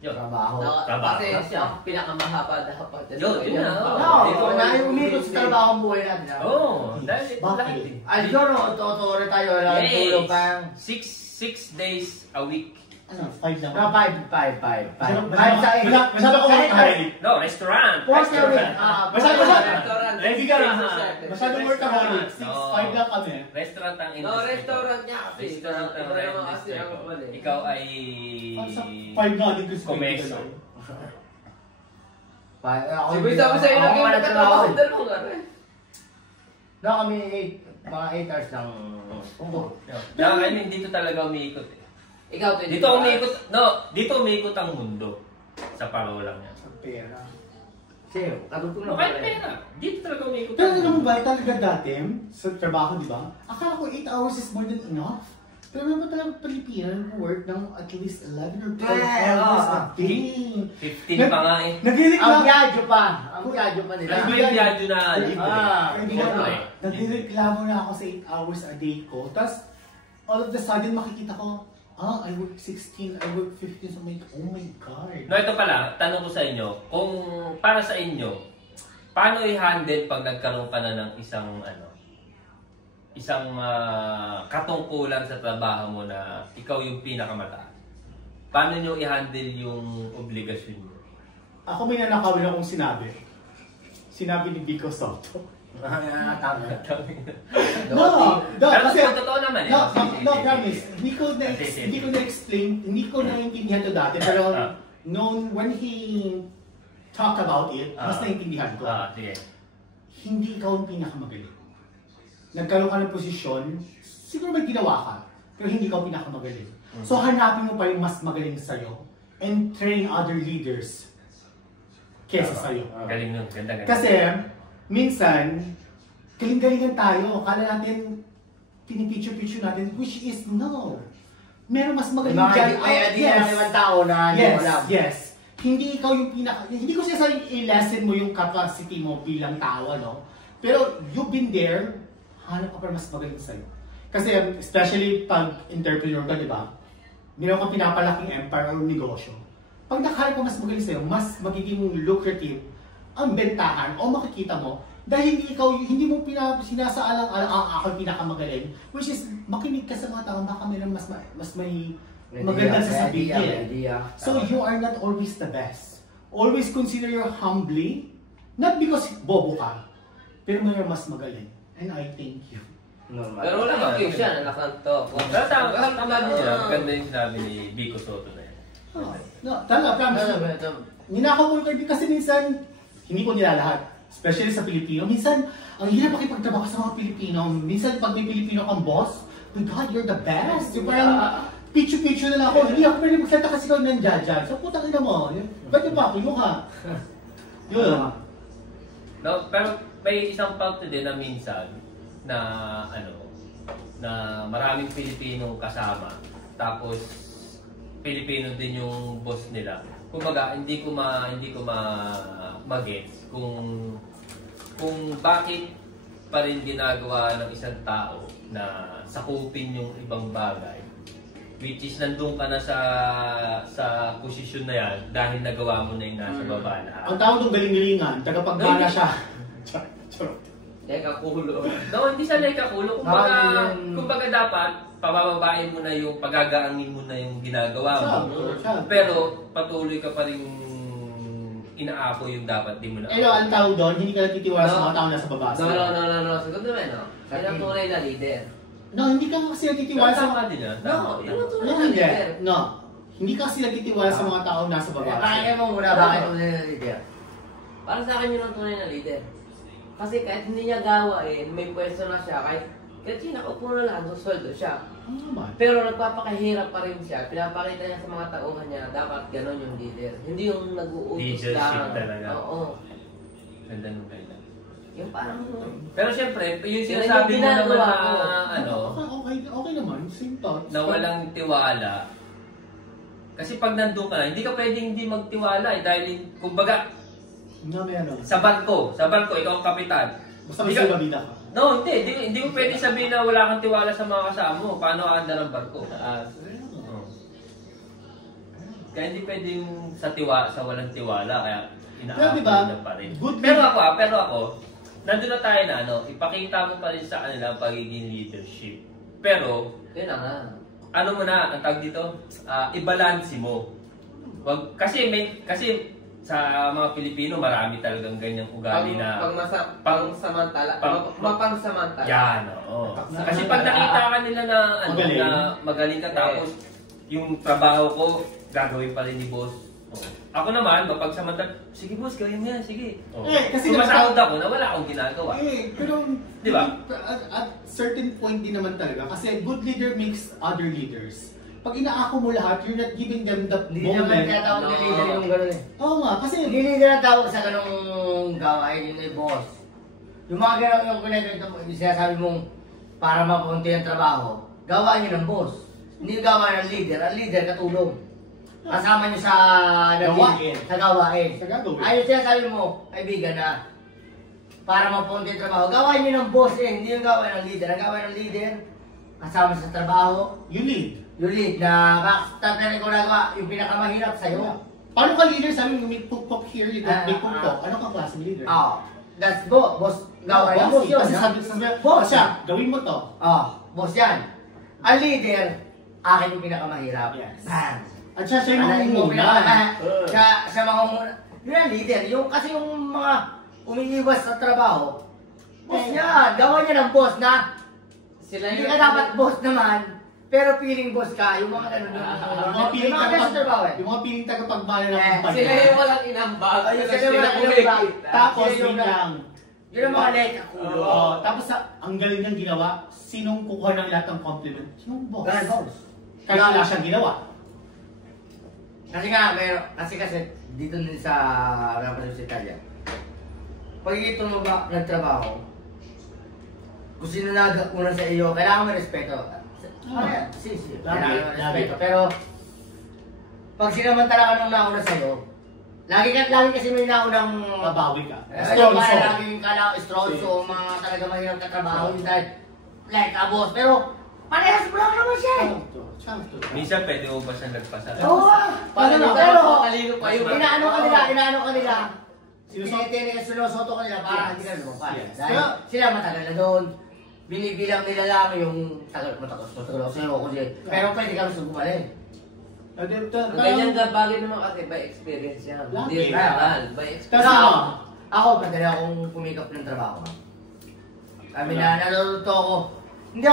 Trabaho. Kasi siya, pinakamahaba dapat. Yun na. No, nahin umikot sa trabaho ang buhay natin. Oo, dahil ito Bakit? lahat eh. Ay, siguro, totoo tayo. Walang tulog pang... 6 days a week. Ano, 5 lang. Na 5. 5 sa Masyado ko workaholic. No, restaurant. Masyado Restaurant. Masyado workaholic. 6, No. 5 lang kami. Restaurant ang No, industry. restaurant niya kasi. Restaurant ang Iba naman kasi industry ang ko. mali. Ikaw ay... 5 nga din gusto ko. Commercial. Sabi sa iyo na kayo nagkatawa sa dalawa nga rin. No, kami 8, mga 8 hours lang. I mean, dito talaga umiikot eh. Ikaw, 20. Dito umiikot ang mundo. Sa paro lang yan. Sa pera. Sa'yo, katutulong No, kahit pera. Dito talaga umiikot Pero ang alam mo mundo. ba, talaga dati, sa trabaho, di ba? Akala ko 8 hours is more than enough. Pero naman talaga Pilipino work ng at least 11 or 12 hours a day. 15 pa nga eh. Ang Nagre-reklamo. biyadyo pa. Ang biyadyo pa nila. Ano ba yung biyadyo na libre? Nagre-reklamo na ako sa 8 hours a day ko. Tapos, all of the sudden makikita ko, I work 16, I work 15. So, oh my God. No, ito pala, tanong ko sa inyo, kung para sa inyo, paano i-handle pag nagkaroon ka na ng isang katungkulan sa trabaho mo na ikaw yung pinakamataas? Paano nyo i-handle yung obligasyon nyo? Ako may nanakawin akong sinabi. Sinabi ni Vico Soto. Kasi totoo naman eh. Promise. Hindi ko na-explain, hindi ko na-intindihan to dati, pero when he talked about it, mas naintindihan ko. Sige. Hindi ikaw ang pinakamagaling. Nagkaroon ka ng posisyon, siguro may ginawa ka, pero hindi ka pinakamagaling. So hanapin mo pa yung mas magaling sa'yo and train other leaders kesa sa'yo. Galing nun, ganda. Kasi, minsan, galing-galingan tayo. Kala natin, pinipicture-picture natin, which is no. Meron mas magaling dyan. May idea ng ibang tao na hindi mo alam. Yes. Hindi ikaw yung hindi ko sinasabing i-lessen mo yung capacity mo bilang tao, no? Pero you've been there, hanap ka pa mas magaling sa'yo. Kasi, especially pag entrepreneur ka, di ba? Meron kang pinapalaking empire o negosyo. Pag nakahanap ka mas magaling sa'yo, mas magiging lucrative ang bentahan o makikita mo dahil hindi mo sinasaalang-alang ako yung pinakamagaling, which is makinig ka sa mga tao, baka meron mas may magandang sasabihin. So you are not always the best. Always consider your humbly, not because bobo ka, pero mayroon mas magaling. And I thank you. Normal. Pero wala kang case yan, nakanto. Pero tama din siya. Ganda yung sinabi ni Vico Soto na yan. Talaga, promise. Ninakaw mo kasi minsan, hindi ko nilalahat. Especially sa Pilipino. Minsan, ang hirap makipagtrabaho sa mga Pilipino. Minsan, pag may Pilipino kang boss, my God, you're the best. Yung parang, picture na lang ako. Hindi ako pwede magsalita kasi ikaw nandiyan. So, putang ina mo. Ba't ba? Kulo ka. Yun. No, pero may isang parte din na minsan na na maraming Pilipinong kasama. Tapos Pilipino din yung boss nila. Kumbaga, hindi ko mag-gets kung bakit pa rin ginagawa ng isang tao na sakupin yung ibang bagay. Which is nandun ka na sa posisyon na yan dahil nagawa mo na yung nasa baba na. Ang tawag ng galing-galingan, tagapagmana siya. Charot. Teka, kulo. No, hindi sa leka kulo. Kumbaga dapat, pabababain mo na yung, pagagaangin mo na yung ginagawa mo. Pero patuloy ka pa rin inaapo yung dapat di mo na. Pero ang tawag doon, hindi ka nagtitiwala sa mga tao nasa baba. No. Sagot naman, no? Kaya ang tunay na leader. No, hindi ka kasi nagtitiwala sa mga... din yan. No, yun ang tunay na Hindi. leader. No. Hindi ka kasi nagtitiwala sa mga tao nasa baba. Kaya mo muna, bakit mo nila leader? Para sa akin yun ang tunay na leader. Kasi kahit hindi niya gawain, may pwesto na siya, kahit sinakaupo na lang, susweldo siya. Ano naman? Pero nagpapakahirap pa rin siya. Pinapakita niya sa mga tauhan niya, dapat gano'n yung leader. Hindi yung nag-uutos Leadership lang. talaga. Oo. Ganda nung kailan. Yung parang... Pero syempre, yung Yun sinasabi yung mo naman ginagawa na, ko. Okay naman. Same thoughts. na walang tiwala. Kasi pag nandun ka na, hindi ka pwedeng hindi magtiwala eh. Dahil, kumbaga, No, may ano. sa barko, ikaw ang kapitan. Basta may Hindi ka- salbabida ka. No, hindi mo pwedeng sabihin na wala kang tiwala sa mga kasama mo. Paano aandar ang barko? Oo. Kaya hindi pwedeng sa walang tiwala, kaya Pero inaapon diba, na pa rin. good Pero ako, nandun na tayo na ipakita mo pa rin sa kanila ang pagiging leadership. Pero, Yun na nga. ano mo na, ang tawag dito, i-balance mo. Kasi sa mga Pilipino, marami talagang ganyang ugali na mapangsamantala. yan, oo. Kasi pag nakita ka nila na, na magaling ka, tapos yung trabaho ko, gagawin pa rin ni boss. Ako naman, mapagsamantala, sige boss, gawin mo yan, sige. Kasi sumasahod ako na wala akong ginagawa. Pero, di ba? At certain point din naman talaga, kasi good leader makes other leaders. Pag inaako mo lahat, you're not giving them the Hindi naman moment. tinatawag na leader yung gano'n eh. Oo nga, kasi Hindi leader ang tawag sa ganong gawain, yun ay boss. Yung mga gano'n yung kunikwento mo, yung sinasabi mong para mapunti ang trabaho, gawain nyo ng boss. Hindi yung gawain ng leader, ang leader katulong. Kasama nyo sa Gawain. Sa gawain. Sa gagawin. Ayun sinasabi mo, kaibigan na para mapunti ang trabaho, gawain nyo ng boss eh, hindi yung gawain ng leader. Ang gawain ng leader, kasama sa trabaho, you lead. yung lead na bakit na ikaw nagawa, yung pinakamahirap sa'yo. Paano ka leader? Sabi mo, may pukpok here, you don't may pukpok. Ano kang klaseng leader? That's boss. Gawain ng boss yun. Kasi sabi, boss siya, gawin mo to. Boss yan. Ang leader, akin yung pinakamahirap. Yes. Bang. At siya yung Alain mo, mangunguna. siya mangunguna. Yun ang leader. Kasi yung mga umiiwas sa trabaho, boss yan. Gawa niya ng boss na hindi ka dapat boss naman, pero feeling boss ka. Yung mga ano Yung mga piling yung mga piling tagapagmana ng kumpanya. Sila yung walang inambag. Sila yung walang inambag. Tapos Sila yung yun lang. Yun ang mga leka kulo. Tapos ang galing niyang ginawa, sinong kukuha ng lahat ng compliment? Yung boss. Ganun, boss. Kaya wala siyang ginawa. Kasi nga, kasi dito din sa Rapadio sa Italia, pag ito mo ba nagtrabaho, kung sino nag-una sa iyo, kailangan mo respeto. Kailangan mo respeto. Pero, pag sinamantala ka nung nauna sa iyo, lagi kasi may naunang Mabawi ka. Para laging strolso, mga talaga mahirap na trabaho, dahil like a boss. Pero, parehas mo lang naman siya eh. Minsan pwede mo ba siya nagpasalamat? Oo, pero, inaano ka nila. Sinusoto. Sinusoto ka nila para hindi ka lumukha. Yes. Dahil sila matagal na doon. Binibilang nila lang yung matagal sa'yo kasi. Pero pwede ka gusto gumaling. Ang ganyan ka bagay naman kasi by experience yan. Hindi Lagi. real. By experience. Kasi ako, madali akong pumikap ng trabaho. Kami na naluto ako. Hindi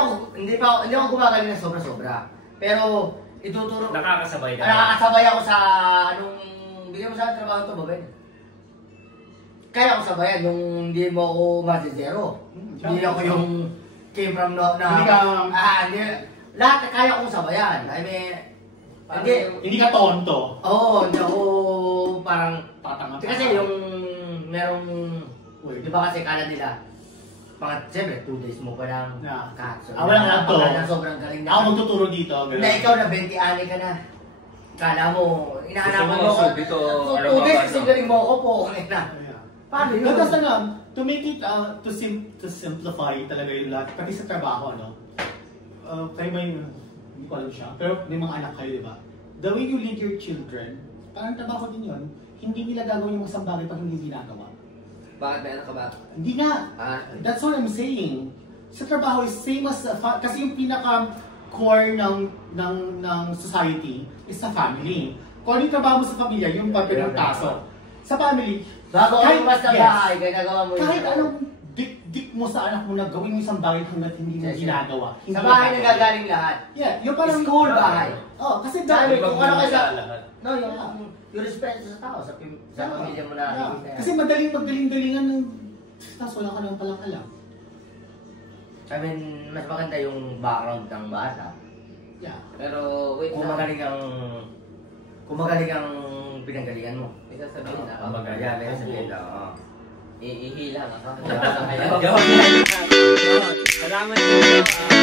ako gumagaling ng sobra-sobra. Pero ituturo. Nakakasabay ka. Nakakasabay ako sa bigyan mo sa trabaho ito, babay. Kaya ako sabayan yung hindi mo ako mazizero. Hindi ako yung came from no na. Hindi. Lahat kaya akong sabayan. I mean, Hindi ka tonto. Oo, hindi ako parang Tatanga. kasi yung merong, di ba kasi kala nila, siyempre 2 days mo pa lang cut. So, walang laptop. na sobrang galing na. Ako magtuturo dito. Na ikaw na 20 ani ka na. Kala mo, inaanapan mo Gusto mo, dito, 2 days kasi galing mo ako po. Okay na. Paano yun? But kasi to make it, to simplify talaga yung lahat, pati sa trabaho, ano, kayo may, hindi ko alam siya, pero may mga anak kayo, di ba? The way you lead your children, parang trabaho din yun, hindi nila gagawin yung isang bagay pag hindi ginagawa. Bakit may anak ka ba? Hindi nga. That's what I'm saying. Sa trabaho is same as, kasi yung pinaka-core ng society is sa family. Kung ano yung trabaho mo sa pamilya, yung papel ng taso. Sa family, bago ka basta bahay, kaya nagawa mo yun. kahit anong dik mo sa anak mo na gawin mo isang bagay hanggat hindi mo ginagawa. Sa bahay nagagaling lahat. Yeah, yung parang School bahay. kasi Dahil kung ano ka sa, lahat. no, yung respeto sa tao, sa pamilya mo na. Kasi magaling-galingan ng tapos wala ka lang palang alam. I mean, mas maganda yung background ng bata. Yeah. Pero wait Kung lang. magaling ang pinanggalingan mo. May sasabihin na. Yeah, may sasabihin na. Iihilang ako. Salamat po.